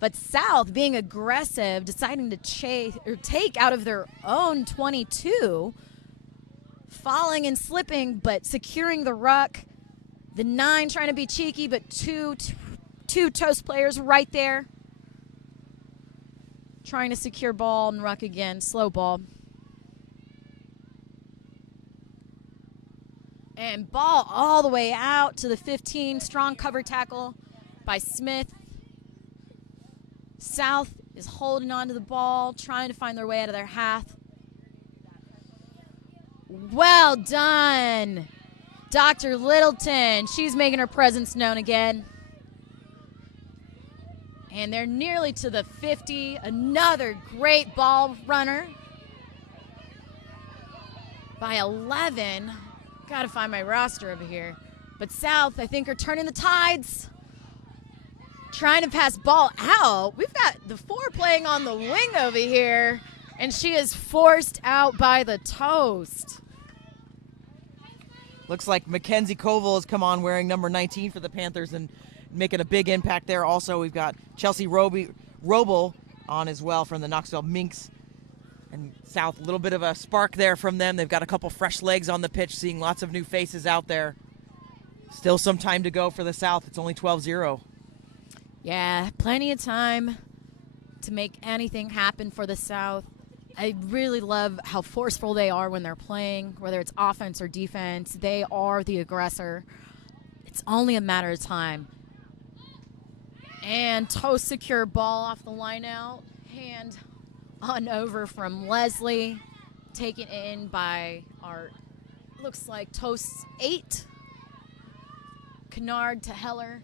But South being aggressive, deciding to chase or take out of their own 22, falling and slipping, but securing the ruck. The 9 trying to be cheeky, but two Toast players right there. Trying to secure ball and ruck again. Slow ball. And ball all the way out to the 15. Strong cover tackle by Smith. South is holding on to the ball, trying to find their way out of their half. Well done, Dr. Littleton. She's making her presence known again. And they're nearly to the 50. Another great ball runner by 11. Got to find my roster over here. But South, I think, are turning the tides. Trying to pass ball out. We've got the 4 playing on the wing over here. And she is forced out by the Toast. Looks like Mackenzie Koval has come on wearing number 19 for the Panthers and making a big impact there. Also, we've got Chelsea Roble on as well from the Knoxville Minx. And South, a little bit of a spark there from them. They've got a couple fresh legs on the pitch, seeing lots of new faces out there. Still some time to go for the South. It's only 12-0. Yeah, plenty of time to make anything happen for the South. I really love how forceful they are when they're playing, whether it's offense or defense. They are the aggressor. It's only a matter of time. And Toast secure ball off the line out. Hand on over from Leslie. Taken in by our, looks like Toast's 8. Kennard to Heller.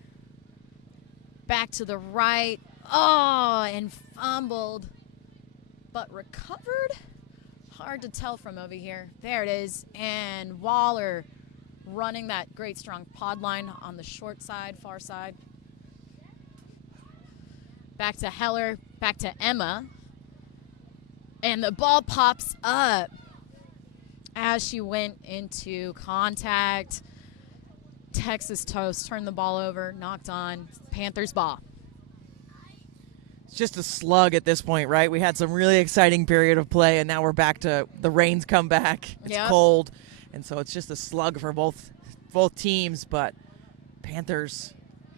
Back to the right. Oh, and fumbled. But recovered? Hard to tell from over here. There it is. And Waller running that great strong pod line on the short side, far side. Back to Heller, back to Emma. And the ball pops up as she went into contact. Texas Toast turned the ball over, knocked on. Panthers ball. It's just a slug at this point, right? We had some really exciting period of play, and now we're back to the rains come back. It's cold, and so it's just a slug for both teams. But Panthers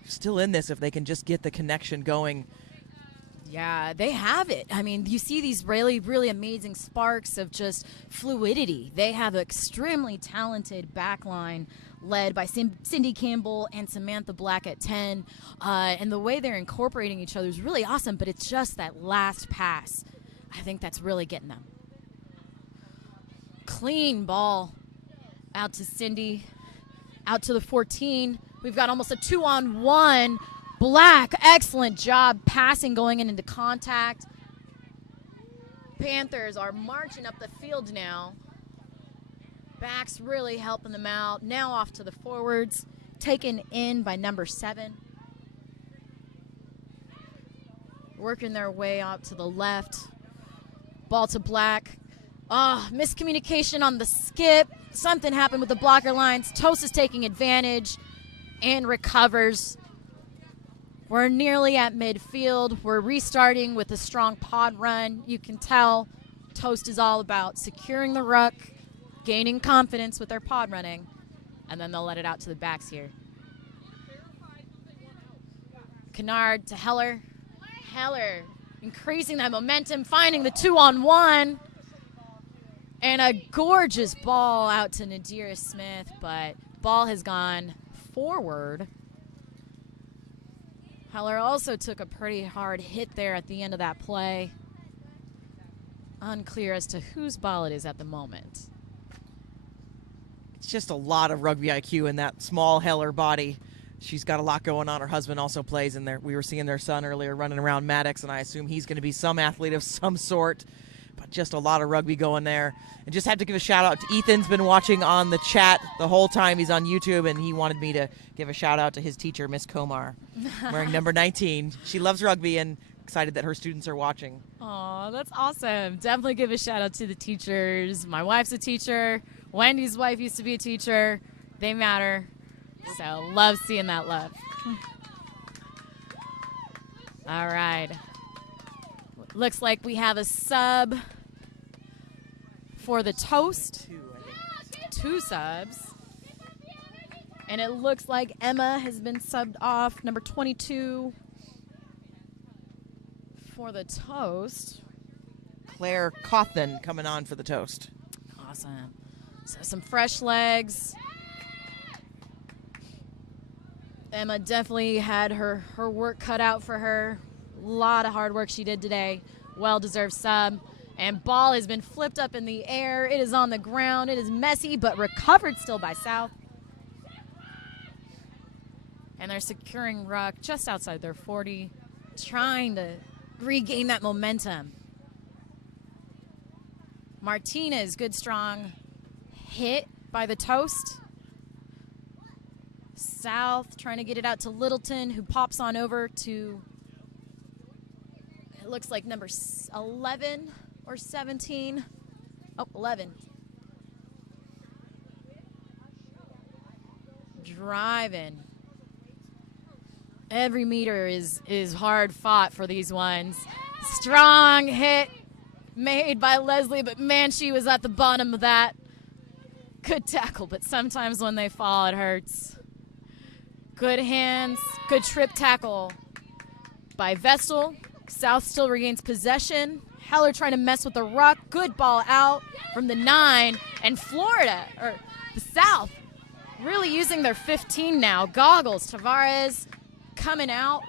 still in this if they can just get the connection going. Yeah, they have it. I mean, you see these really, really amazing sparks of just fluidity. They have an extremely talented back line led by Cindy Campbell and Samantha Black at 10. And the way they're incorporating each other is really awesome, but it's just that last pass. I think that's really getting them. Clean ball out to Cindy, out to the 14. We've got almost a 2-on-1. Black, excellent job passing, going into contact. Panthers are marching up the field now. Backs really helping them out. Now off to the forwards, taken in by number 7. Working their way out to the left. Ball to Black. Miscommunication on the skip. Something happened with the blocker lines. Toast is taking advantage and recovers. We're nearly at midfield. We're restarting with a strong pod run. You can tell Toast is all about securing the ruck, gaining confidence with their pod running, and then they'll let it out to the backs here. Kennard to Heller. Heller increasing that momentum, finding the 2-on-1. And a gorgeous ball out to Nadira Smith, but ball has gone forward. Heller also took a pretty hard hit there at the end of that play. Unclear as to whose ball it is at the moment. It's just a lot of rugby IQ in that small Heller body. She's got a lot going on. Her husband also plays in there. We were seeing their son earlier running around Maddox, and I assume he's going to be some athlete of some sort. But just a lot of rugby going there. And just have to give a shout out to Ethan's been watching on the chat the whole time. He's on YouTube, and he wanted me to give a shout out to his teacher, Miss Komar, wearing number 19. She loves rugby and excited that her students are watching. Oh, that's awesome. Definitely give a shout out to the teachers. My wife's a teacher. Wendy's wife used to be a teacher. They matter. So love seeing that love. All right. Looks like we have a sub for the Toast. 2 subs. And it looks like Emma has been subbed off, number 22 for the Toast. Claire Cawthon coming on for the Toast. Awesome. So some fresh legs. Emma definitely had her work cut out for her. A lot of hard work she did today. Well-deserved sub. And ball has been flipped up in the air. It is on the ground. It is messy, but recovered still by South. And they're securing ruck just outside their 40, trying to regain that momentum. Martinez, good strong hit by the Toast. South trying to get it out to Littleton, who pops on over to, it looks like number 11 or 17. Oh, 11. Driving. Every meter is hard fought for these ones. Strong hit made by Leslie, but man, she was at the bottom of that. Good tackle, but sometimes when they fall, it hurts. Good hands, good trip tackle by Vestal. South still regains possession. Heller trying to mess with the ruck. Good ball out from the 9. And Florida, or the South, really using their 15 now. Goggles, Tavares coming out.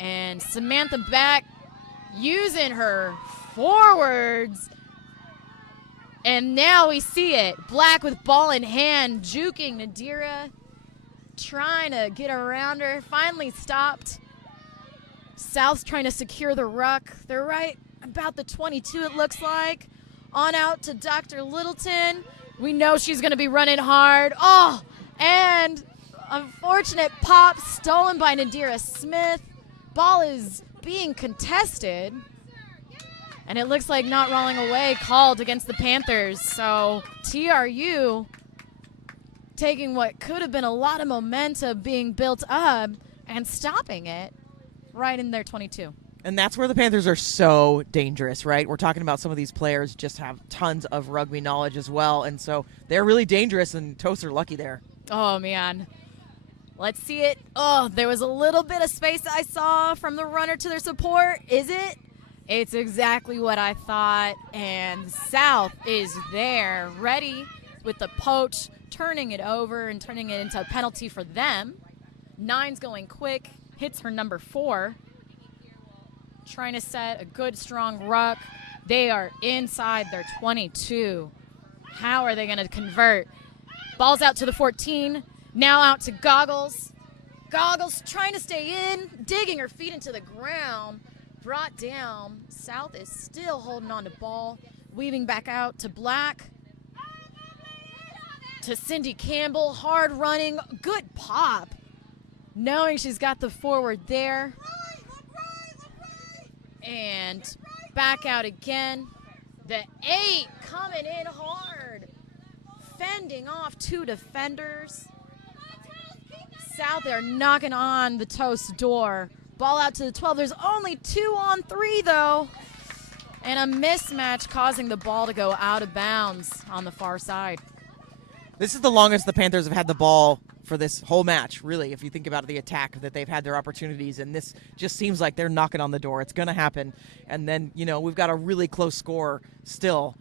And Samantha back using her forwards. And now we see it. Black with ball in hand, juking Nadira, trying to get around her. Finally stopped. South's trying to secure the ruck. They're right about the 22, it looks like. On out to Dr. Littleton. We know she's going to be running hard. Oh, and unfortunate pop stolen by Nadira Smith. Ball is being contested. And it looks like not rolling away called against the Panthers. So TRU taking what could have been a lot of momentum being built up and stopping it right in their 22. And that's where the Panthers are so dangerous, right? We're talking about some of these players just have tons of rugby knowledge as well. And so they're really dangerous, and Toast are lucky there. Oh, man. Let's see it. Oh, there was a little bit of space I saw from the runner to their support. Is it? It's exactly what I thought. And South is there, ready with the poach, turning it over and turning it into a penalty for them. 9's going quick, hits her number 4. Trying to set a good, strong ruck. They are inside their 22. How are they going to convert? Ball's out to the 14. Now out to Goggles. Goggles trying to stay in, digging her feet into the ground. brought down. South is still holding on to ball. Weaving back out to Black. To Cindy Campbell. Hard running. Good pop. Knowing she's got the forward there. And back out again. The 8 coming in hard. Fending off 2 defenders. South there knocking on the Toast door. Ball out to the 12. There's only 2 on 3, though. And a mismatch causing the ball to go out of bounds on the far side. This is the longest the Panthers have had the ball for this whole match, really, if you think about the attack, that they've had their opportunities. And this just seems like they're knocking on the door. It's going to happen. And then, we've got a really close score still.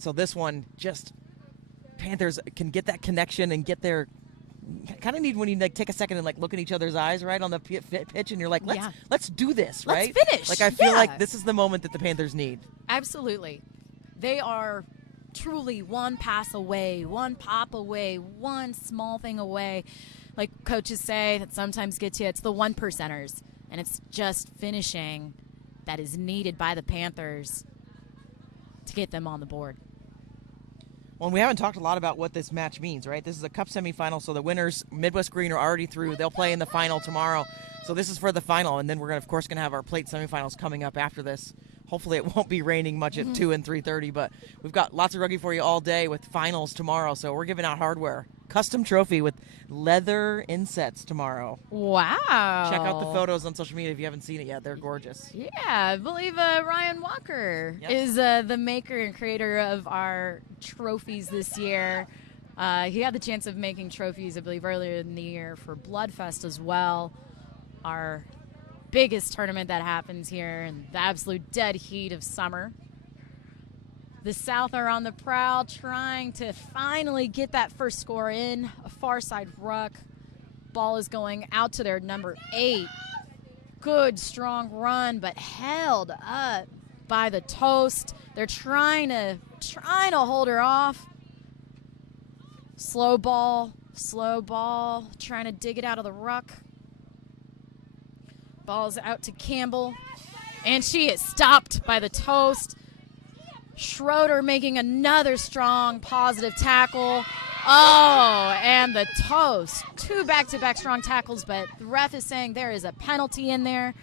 So this one, just Panthers can get that connection and get their kind of need when you take a second and look in each other's eyes, right, on the pitch, and you're like, let's do this, right? Let's finish. I feel like this is the moment that the Panthers need. Absolutely. They are truly one pass away, one pop away, one small thing away. Like coaches say, that sometimes gets you. It's the 1%ers, and it's just finishing that is needed by the Panthers to get them on the board. Well, we haven't talked a lot about what this match means, right? This is a cup semifinal, so the winners, Midwest Green, are already through. They'll play in the final tomorrow. So this is for the final, and then we're, of course, going to have our plate semifinals coming up after this. Hopefully it won't be raining much at 2 and 3:30, but we've got lots of rugby for you all day with finals tomorrow, so we're giving out hardware. Custom trophy with leather insets tomorrow. Wow. Check out the photos on social media if you haven't seen it yet. They're gorgeous. Yeah, I believe Ryan Walker is the maker and creator of our trophies this year. He had the chance of making trophies, I believe, earlier in the year for Bloodfest as well. Our biggest tournament that happens here in the absolute dead heat of summer. The South are on the prowl, trying to finally get that first score in. A far side ruck. Ball is going out to their number 8. Good, strong run, but held up by the Toast. They're trying to hold her off. Slow ball, trying to dig it out of the ruck. Ball's out to Campbell, and she is stopped by the Toast. Schroeder making another strong, positive tackle. Oh, and the Toast. 2 back-to-back strong tackles, but the ref is saying there is a penalty in there.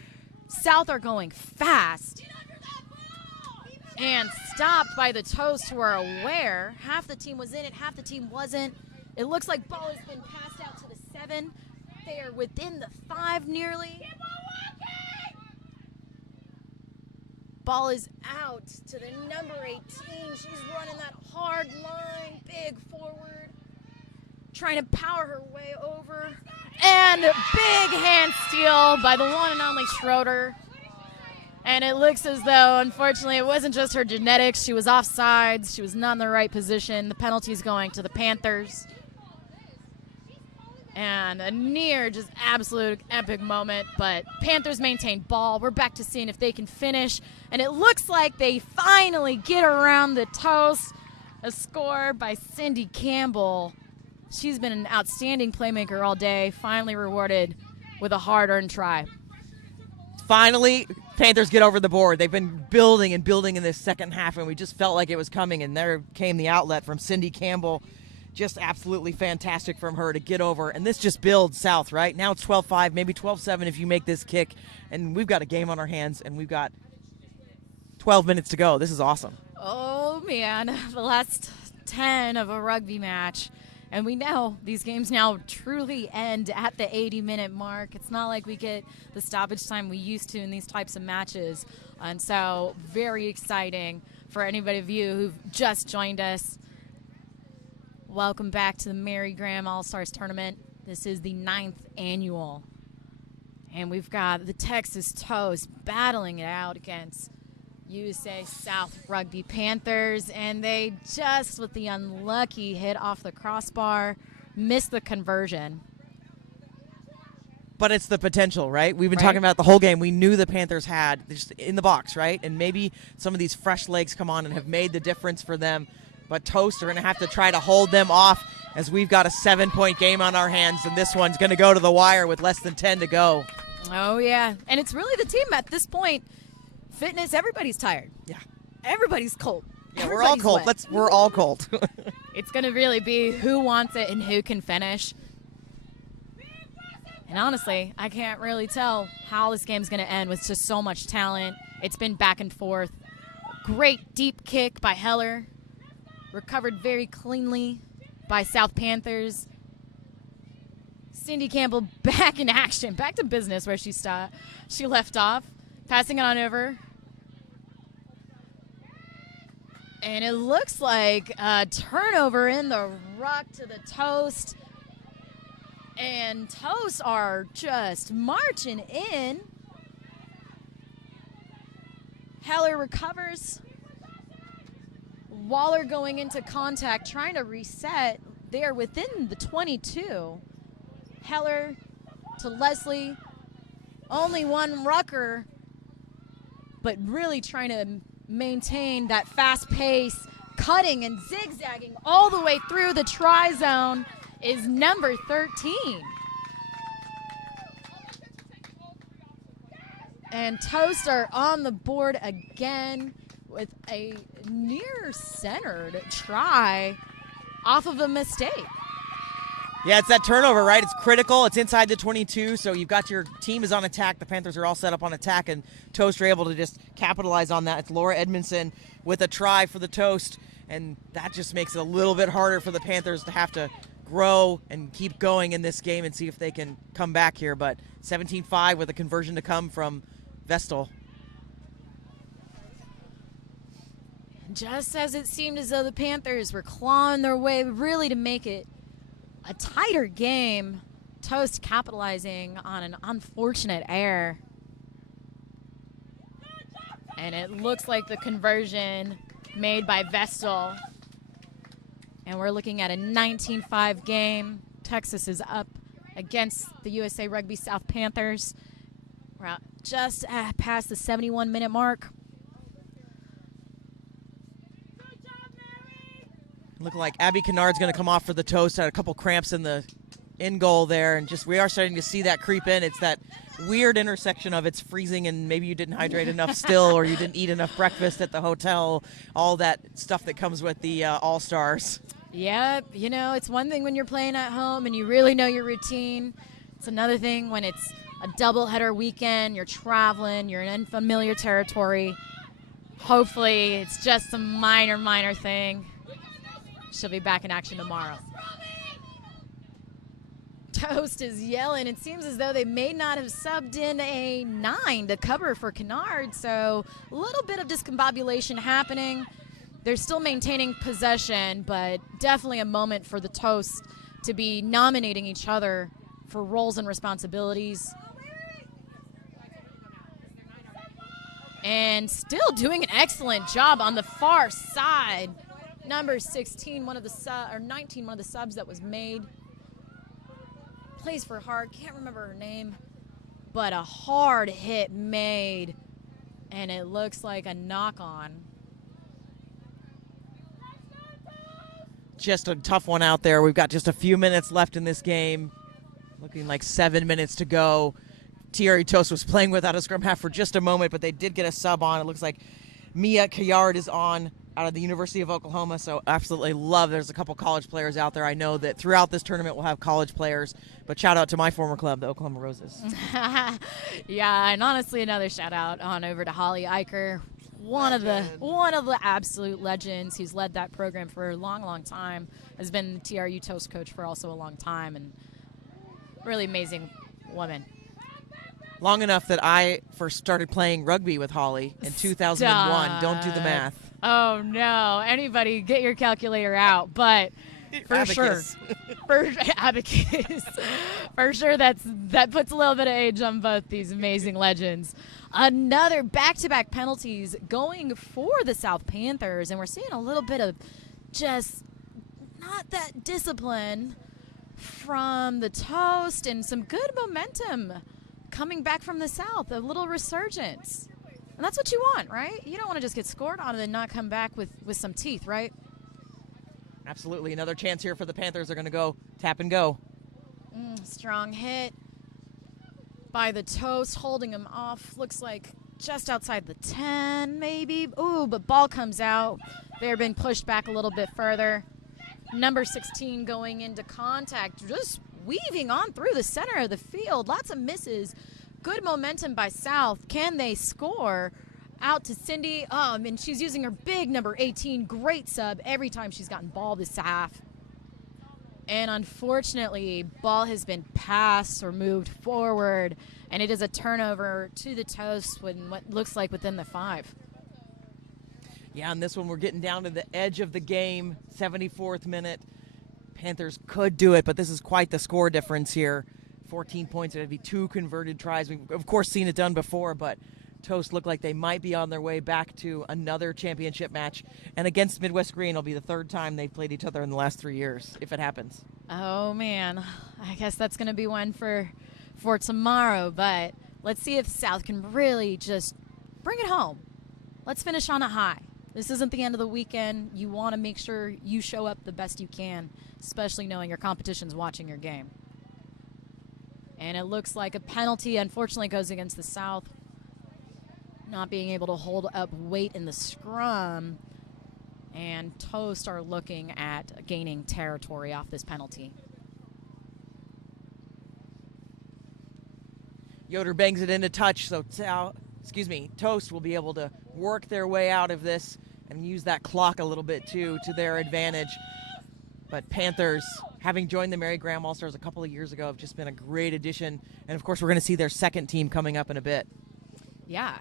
South are going fast. And stopped by the Toast, who are aware. Half the team was in it, half the team wasn't. It looks like ball has been passed out to the 7. They are within the 5 nearly. Ball is out to the number 18. She's running that hard line, big forward, trying to power her way over. And big hand steal by the one and only Schroeder. And it looks as though, unfortunately, it wasn't just her genetics. She was offsides. She was not in the right position. The penalty's going to the Panthers. And a near just absolute epic moment, but Panthers maintain ball. We're back to seeing if they can finish, and it looks like they finally get around the Toast. A score by Cindy Campbell. She's been an outstanding playmaker all day, finally rewarded with a hard-earned try. Finally, Panthers get over the board. They've been building and building in this second half, and we just felt like it was coming, and there came the outlet from Cindy Campbell. Just absolutely fantastic from her to get over. And this just builds South, right? Now it's 12-5, maybe 12-7 if you make this kick. And we've got a game on our hands, and we've got 12 minutes to go. This is awesome. Oh, man. The last 10 of a rugby match. And we know these games now truly end at the 80-minute mark. It's not like we get the stoppage time we used to in these types of matches. And so very exciting for anybody of you who've just joined us. Welcome back to the Mary Graham All-Stars Tournament. This is the 9th annual. And we've got the Texas Toast battling it out against USA South Rugby Panthers. And they just, with the unlucky hit off the crossbar, missed the conversion. But it's the potential, right? We've been talking about the whole game. We knew the Panthers had just in the box, right? And maybe some of these fresh legs come on and have made the difference for them. But Toast are going to have to try to hold them off as we've got a 7-point game on our hands, and this one's going to go to the wire with less than 10 to go. Oh, yeah. And it's really the team at this point. Fitness, everybody's tired. Yeah. Everybody's cold. Yeah, we're all cold. Wet. We're all cold. It's going to really be who wants it and who can finish. And honestly, I can't really tell how this game's going to end with just so much talent. It's been back and forth. Great deep kick by Heller. Recovered very cleanly by South Panthers. Cindy Campbell back in action, back to business where she left off. Passing it on over. And it looks like a turnover in the ruck to the Toast. And Toast are just marching in. Heller recovers. Waller going into contact, trying to reset. They are within the 22. Heller to Leslie. Only one rucker, but really trying to maintain that fast pace, cutting and zigzagging all the way through the try zone is number 13. And Toast are on the board again with a near-centered try off of a mistake. Yeah, it's that turnover, right? It's critical. It's inside the 22, so you've got your team is on attack. The Panthers are all set up on attack, and Toast are able to just capitalize on that. It's Laura Edmondson with a try for the Toast, and that just makes it a little bit harder for the Panthers to have to grow and keep going in this game and see if they can come back here. But 17-5 with a conversion to come from Vestal. Just as it seemed as though the Panthers were clawing their way really to make it a tighter game, Toast capitalizing on an unfortunate error. And it looks like the conversion made by Vestal. And we're looking at a 19-5 game. Texas is up against the USA Rugby South Panthers. We're out just past the 71-minute mark. Looking like Abby Kennard's going to come off for the Toast. Had a couple cramps in the in goal there, and just we are starting to see that creep in. It's that weird intersection of it's freezing and maybe you didn't hydrate enough still, or you didn't eat enough breakfast at the hotel, all that stuff that comes with the All-Stars. Yeah, you know, it's one thing when you're playing at home and you really know your routine. It's another thing when it's a doubleheader weekend, you're traveling, you're in unfamiliar territory. Hopefully it's just a minor thing. She'll be back in action tomorrow. Toast is yelling. It seems as though they may not have subbed in a 9 to cover for Kennard, so a little bit of discombobulation happening. They're still maintaining possession, but definitely a moment for the Toast to be nominating each other for roles and responsibilities. And still doing an excellent job on the far side. Number 16, 19, one of the subs that was made. Plays for Hart, can't remember her name, but a hard hit made, and it looks like a knock-on. Just a tough one out there. We've got just a few minutes left in this game. Looking like 7 minutes to go. TRU Toast was playing without a scrum half for just a moment, but they did get a sub on. It looks like Mia Kayard is on out of the University of Oklahoma, so absolutely love. There's a couple college players out there. I know that throughout this tournament we'll have college players, but shout out to my former club, the Oklahoma Roses. Yeah, and honestly, another shout out on over to Holly Eicher, one of the absolute legends who's led that program for a long time, has been the TRU Toast coach for also a long time, and really amazing woman. Long enough that I first started playing rugby with Holly in 2001. Don't do the math. Oh, no. Anybody, get your calculator out. But for Abacus. Abacus. For sure, that puts a little bit of age on both these amazing legends. Another back-to-back penalties going for the South Panthers, and we're seeing a little bit of just not that discipline from the Toast and some good momentum coming back from the South, a little resurgence. And that's what you want, right? You don't want to just get scored on and then not come back with some teeth, right? Absolutely. Another chance here for the Panthers. They're going to go tap and go. Strong hit by the Toast, holding him off. Looks like just outside the 10, maybe. Ooh, but ball comes out. They're being pushed back a little bit further. Number 16 going into contact, just weaving on through the center of the field. Lots of misses. Good momentum by South. Can they score? Out to Cindy. And she's using her big number 18. Great sub every time she's gotten ball this half. And unfortunately, ball has been passed or moved forward, and it is a turnover to the Toast when what looks like within the 5. Yeah, on this one, we're getting down to the edge of the game, 74th minute. Panthers could do it, but this is quite the score difference here. 14 points, it'd be 2 converted tries. We've, of course, seen it done before, but Toast look like they might be on their way back to another championship match. And against Midwest Green, it'll be the 3rd time they've played each other in the last 3 years, if it happens. Oh, man. I guess that's going to be one for tomorrow, but let's see if South can really just bring it home. Let's finish on a high. This isn't the end of the weekend. You want to make sure you show up the best you can, especially knowing your competition's watching your game. And it looks like a penalty, unfortunately, goes against the South. Not being able to hold up weight in the scrum. And Toast are looking at gaining territory off this penalty. Yoder bangs it into touch, so Toast will be able to work their way out of this and use that clock a little bit too to their advantage. But Panthers, having joined the Mary Graham All-Stars a couple of years ago, have just been a great addition. And of course, we're going to see their second team coming up in a bit. Yeah.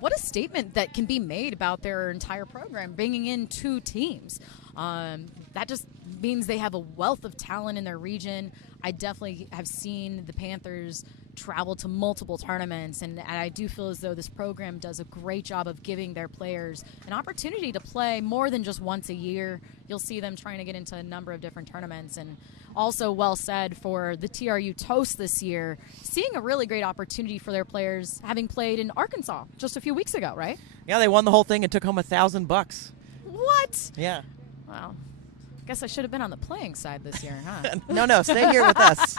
What a statement that can be made about their entire program, bringing in 2 teams. That just means they have a wealth of talent in their region. I definitely have seen the Panthers travel to multiple tournaments, and I do feel as though this program does a great job of giving their players an opportunity to play more than just once a year. You'll see them trying to get into a number of different tournaments, and also well said for the TRU Toast this year, seeing a really great opportunity for their players, having played in Arkansas just a few weeks ago, right? Yeah, they won the whole thing and took home $1,000. What? Yeah. Wow. Guess I should have been on the playing side this year, huh? No, stay here with us.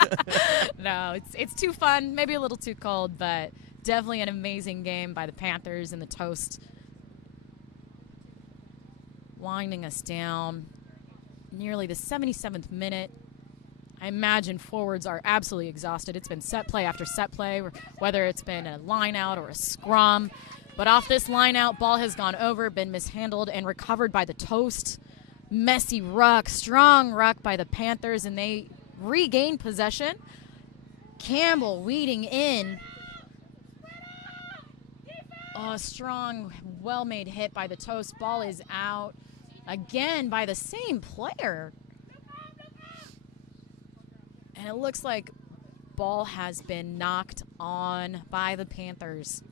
No, it's too fun, maybe a little too cold, but definitely an amazing game by the Panthers and the Toast. Winding us down. Nearly the 77th minute. I imagine forwards are absolutely exhausted. It's been set play after set play, whether it's been a line out or a scrum. But off this line out, ball has gone over, been mishandled, and recovered by the Toast. Messy ruck, strong ruck by the Panthers, and they regain possession. Campbell weeding in. Oh, strong, well-made hit by the Toast. Ball is out again by the same player. And it looks like ball has been knocked on by the Panthers.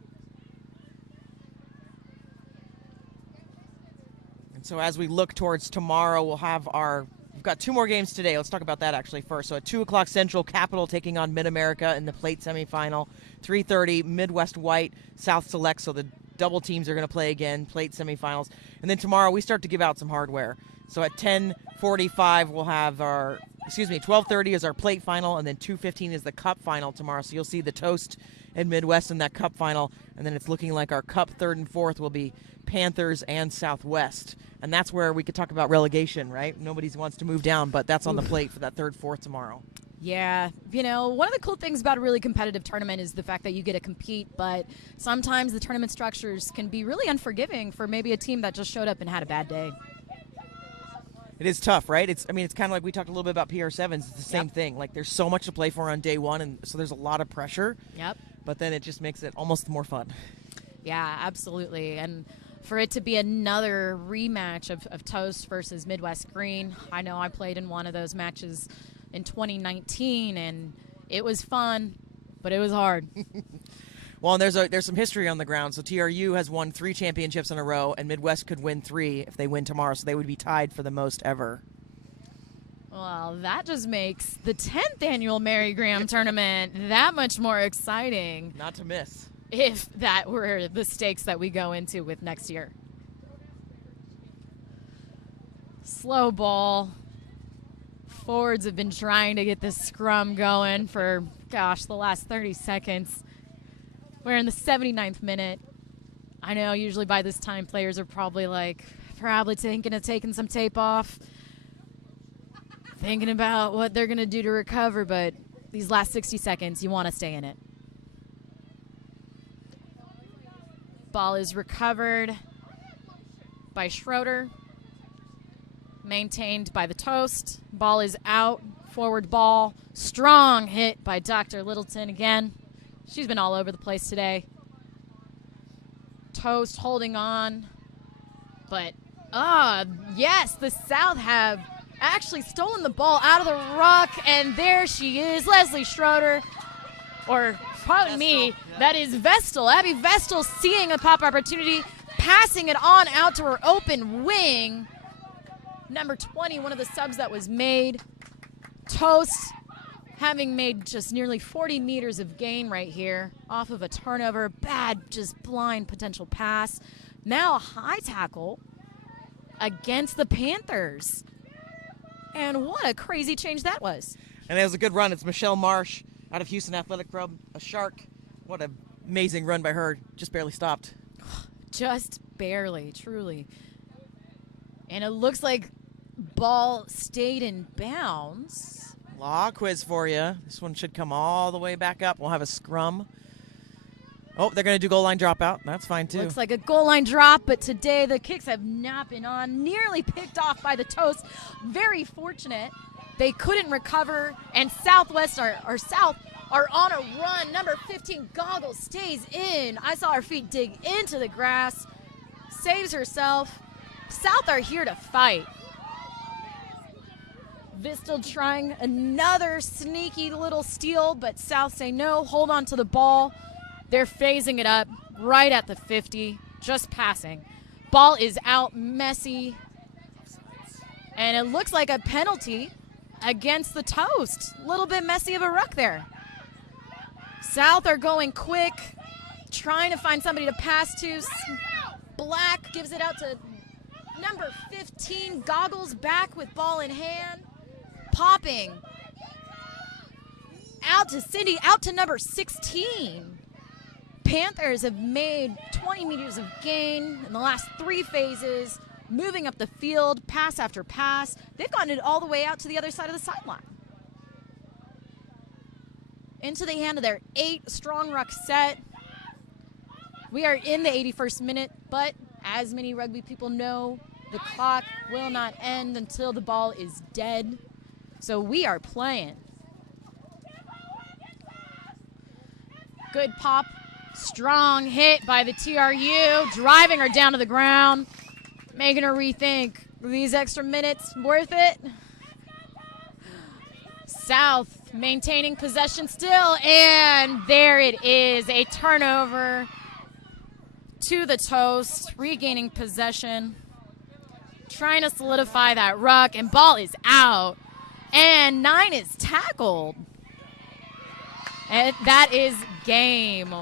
So as we look towards tomorrow, we've got 2 more games today. Let's talk about that actually first. So at 2 o'clock Central, Capital taking on Mid-America in the Plate semifinal. 3:30, Midwest White, South Select. So the double teams are going to play again, Plate semifinals. And then tomorrow we start to give out some hardware. So at 10:45 we'll have 12:30 is our Plate final, and then 2:15 is the Cup final tomorrow. So you'll see the Toast and Midwest in that Cup final. And then it's looking like our Cup 3rd and 4th will be Panthers and Southwest. And that's where we could talk about relegation, right? Nobody wants to move down, but that's on the plate for that 3rd, 4th tomorrow. Yeah, one of the cool things about a really competitive tournament is the fact that you get to compete, but sometimes the tournament structures can be really unforgiving for maybe a team that just showed up and had a bad day. It is tough, right? It's kind of like we talked a little bit about PR7s. It's the same thing. Like, there's so much to play for on day one, and so there's a lot of pressure. Yep. But then it just makes it almost more fun. Yeah, absolutely. And for it to be another rematch of Toast versus Midwest Green, I know I played in one of those matches in 2019, and it was fun, but it was hard. Well, and there's some history on the ground. So TRU has won 3 championships in a row, and Midwest could win 3 if they win tomorrow, so they would be tied for the most ever. Well, that just makes the 10th annual Mary Graham tournament that much more exciting. Not to miss. If that were the stakes that we go into with next year. Slow ball. forwards have been trying to get this scrum going for, gosh, the last 30 seconds. We're in the 79th minute. I know usually by this time players are probably thinking of taking some tape off, thinking about what they're going to do to recover, but these last 60 seconds, you want to stay in it. Ball is recovered by Schroeder. Maintained by the Toast. Ball is out. Forward ball. Strong hit by Dr. Littleton again. She's been all over the place today. Toast holding on. But, yes, the South have actually stolen the ball out of the ruck. And there she is, Leslie Schroeder. Or, pardon me, yeah. That is Vestal. Abby Vestal seeing a pop opportunity, passing it on out to her open wing. Number 20, one of the subs that was made. Toast having made just nearly 40 meters of gain right here off of a turnover. Bad, just blind potential pass. Now a high tackle against the Panthers. And what a crazy change that was. And it was a good run. It's Michelle Marsh out of Houston Athletic Club, a Shark. What an amazing run by her. Just barely stopped. Just barely, truly. And it looks like ball stayed in bounds. Law quiz for you. This one should come all the way back up. We'll have a scrum. Oh, they're going to do goal line dropout. That's fine, too. Looks like a goal line drop, but today the kicks have not been on. Nearly picked off by the Toast. Very fortunate. They couldn't recover, and South are on a run. Number 15, Goggles, stays in. I saw her feet dig into the grass. Saves herself. South are here to fight. Vistal trying another sneaky little steal, but South say no, hold on to the ball. They're phasing it up right at the 50, just passing. Ball is out, messy, and it looks like a penalty against the Toast. A little bit messy of a ruck there. South are going quick, trying to find somebody to pass to. Black gives it out to number 15, Goggles, back with ball in hand. Popping. Out to Cindy, out to number 16. Panthers have made 20 meters of gain in the last 3 phases, moving up the field, pass after pass. They've gotten it all the way out to the other side of the sideline. Into the hand of their 8 strong ruck set. We are in the 81st minute, but as many rugby people know, the clock will not end until the ball is dead. So we are playing. Good pop. Strong hit by the TRU, driving her down to the ground, making her rethink. Were these extra minutes worth it? South maintaining possession still, and there it is, a turnover to the Toast, regaining possession, trying to solidify that ruck, and ball is out, and 9 is tackled. And that is game.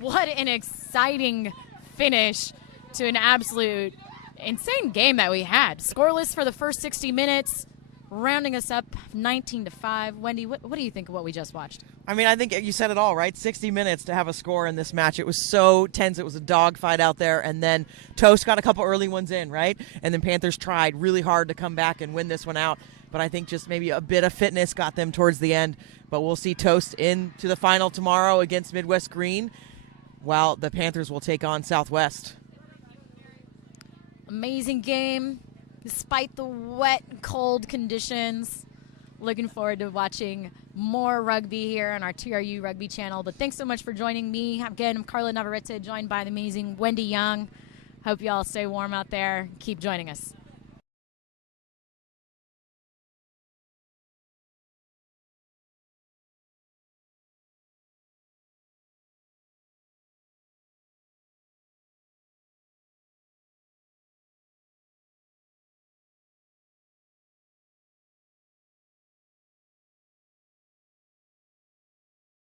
What an exciting finish to an absolute insane game that we had. Scoreless for the first 60 minutes, rounding us up 19-5. Wendy, what do you think of what we just watched? I mean, I think you said it all, right? 60 minutes to have a score in this match. It was so tense. It was a dogfight out there. And then Toast got a couple early ones in, right? And then Panthers tried really hard to come back and win this one out. But I think just maybe a bit of fitness got them towards the end. But we'll see Toast into the final tomorrow against Midwest Green, while the Panthers will take on Southwest. Amazing game, despite the wet and cold conditions. Looking forward to watching more rugby here on our TRU Rugby channel. But thanks so much for joining me. Again, I'm Carla Navarrete, joined by the amazing Wendy Young. Hope you all stay warm out there. Keep joining us.